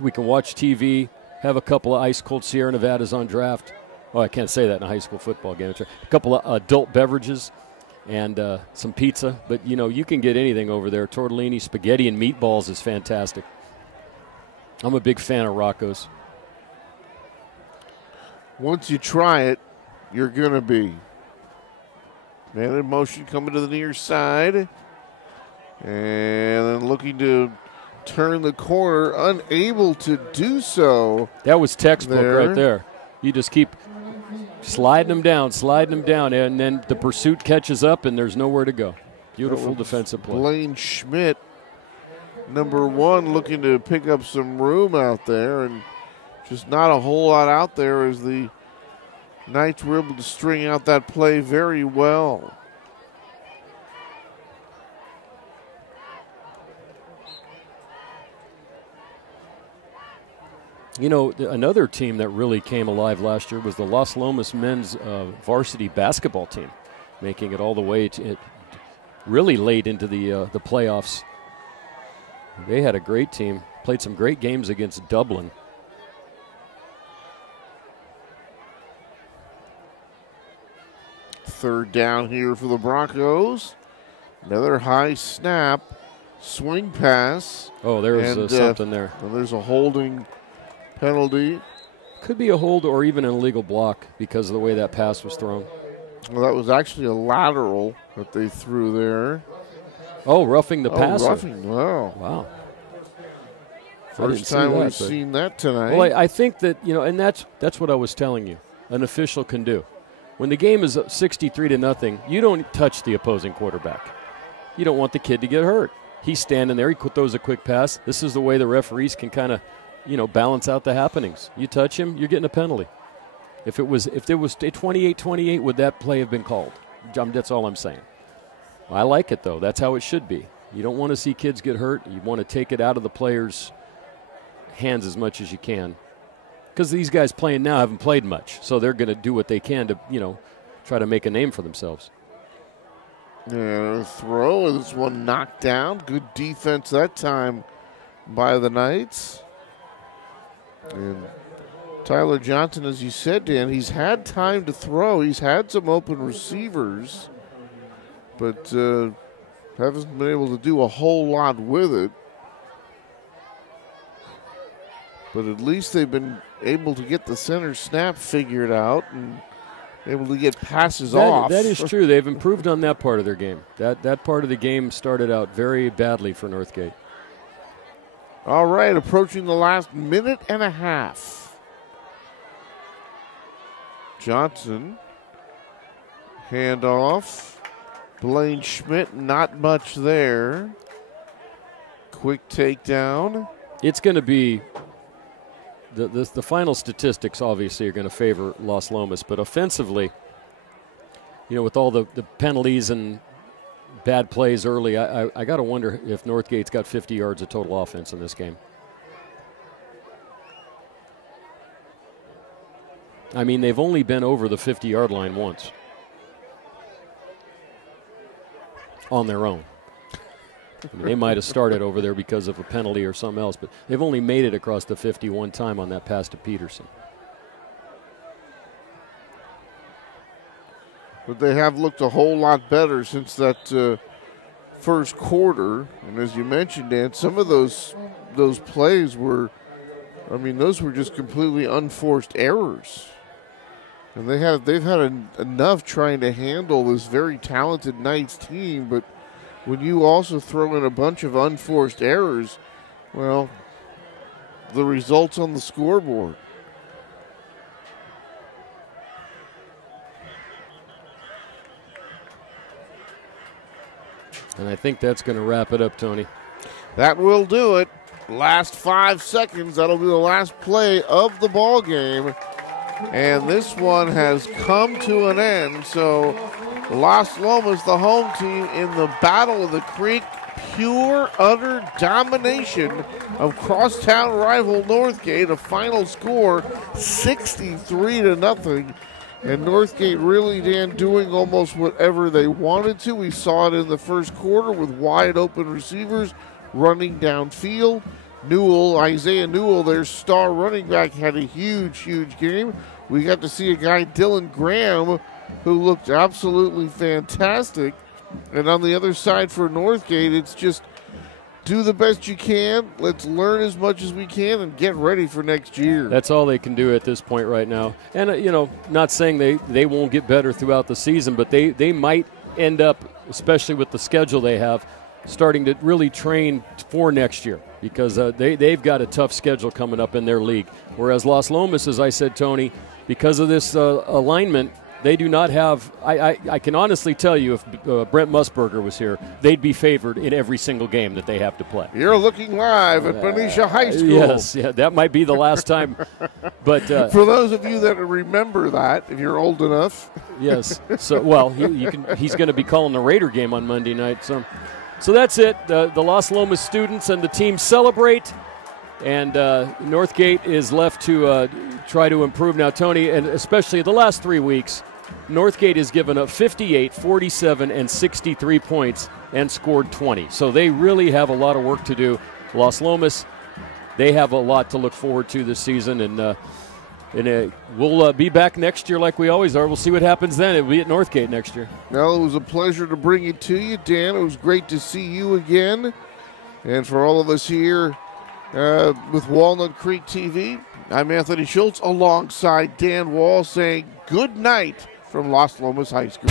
We can watch TV, have a couple of ice-cold Sierra Nevadas on draft. Oh, I can't say that in a high school football game. A couple of adult beverages and some pizza. But, you can get anything over there. Tortellini, spaghetti, and meatballs is fantastic. I'm a big fan of Rocco's. Once you try it, you're going to be. Man in motion coming to the near side. And then looking to turn the corner, unable to do so. That was textbook right there. You just keep sliding them down, and then the pursuit catches up, and there's nowhere to go. Beautiful defensive play. Blaine Schmidt, number 1, looking to pick up some room out there, and just not a whole lot out there as the Knights were able to string out that play very well. Another team that really came alive last year was the Las Lomas men's varsity basketball team, making it all the way to really late into the playoffs. They had a great team, played some great games against Dublin. Third down here for the Broncos. Another high snap, swing pass. Oh, there was something there. And there's a holding penalty. Could be a hold or even an illegal block because of the way that pass was thrown. Well, that was actually a lateral that they threw there. Oh, roughing the passer. Roughing, wow. Wow. First time we've seen that tonight. Well, I think that, and that's what I was telling you, an official can do. When the game is 63-0, you don't touch the opposing quarterback. You don't want the kid to get hurt. He's standing there. He throws a quick pass. This is the way the referees can kind of, balance out the happenings. You touch him, you're getting a penalty. If there was a 28-28, would that play have been called? That's all I'm saying. I like it, though. That's how it should be. You don't want to see kids get hurt. You want to take it out of the players' hands as much as you can. Because these guys playing now haven't played much, so they're going to do what they can to, try to make a name for themselves. Yeah, throw. This one knocked down. Good defense that time by the Knights. And Tyler Johnson, as you said, Dan, he's had time to throw. He's had some open receivers, but hasn't been able to do a whole lot with it. But at least they've been able to get the center snap figured out and able to get passes off. That is true. They've improved on that part of their game. That part of the game started out very badly for Northgate. All right, approaching the last minute and a half. Johnson, handoff. Blaine Schmidt, not much there. Quick takedown. It's going to be the final statistics obviously are going to favor Las Lomas, but offensively, with all the penalties and bad plays early, I got to wonder if Northgate's got 50 yards of total offense in this game. I mean, they've only been over the 50-yard line once on their own. I mean, they might have started over there because of a penalty or something else, but they've only made it across the 50 one time on that pass to Peterson. But they have looked a whole lot better since that first quarter. And as you mentioned, Dan, some of those plays were, those were just completely unforced errors. And they've had enough trying to handle this very talented Knights team, but when you also throw in a bunch of unforced errors, well, the results on the scoreboard. And I think that's going to wrap it up, Tony. That will do it. Last 5 seconds. That'll be the last play of the ball game. And this one has come to an end. So Las Lomas, the home team, in the Battle of the Creek, pure, utter domination of crosstown rival Northgate. A final score, 63-0. And Northgate really, Dan, doing almost whatever they wanted to. We saw it in the first quarter with wide open receivers running downfield. Isaiah Newell, their star running back, had a huge, huge game. We got to see a guy, Dylan Graham, who looked absolutely fantastic. And on the other side for Northgate, it's just do the best you can. Let's learn as much as we can and get ready for next year. That's all they can do at this point right now. And, not saying they won't get better throughout the season, but they might end up, especially with the schedule they have, starting to really train for next year because they've got a tough schedule coming up in their league. Whereas Las Lomas, as I said, Tony, because of this alignment, they do not have – I can honestly tell you if Brent Musburger was here, they'd be favored in every single game that they have to play. You're looking live at Benicia High School. Yes, yeah, that might be the last time. But for those of you that remember that, if you're old enough. Yes. So, well, he's going to be calling the Raider game on Monday night. So that's it. The Las Lomas students and the team celebrate. And Northgate is left to try to improve now, Tony, and especially the last 3 weeks. Northgate has given up 58, 47, and 63 points and scored 20. So they really have a lot of work to do. Las Lomas, they have a lot to look forward to this season, and we'll be back next year like we always are. We'll see what happens then. It'll be at Northgate next year. Well, it was a pleasure to bring it to you, Dan. It was great to see you again. And for all of us here with Walnut Creek TV, I'm Anthony Schultz alongside Dan Wall saying good night from Las Lomas High School.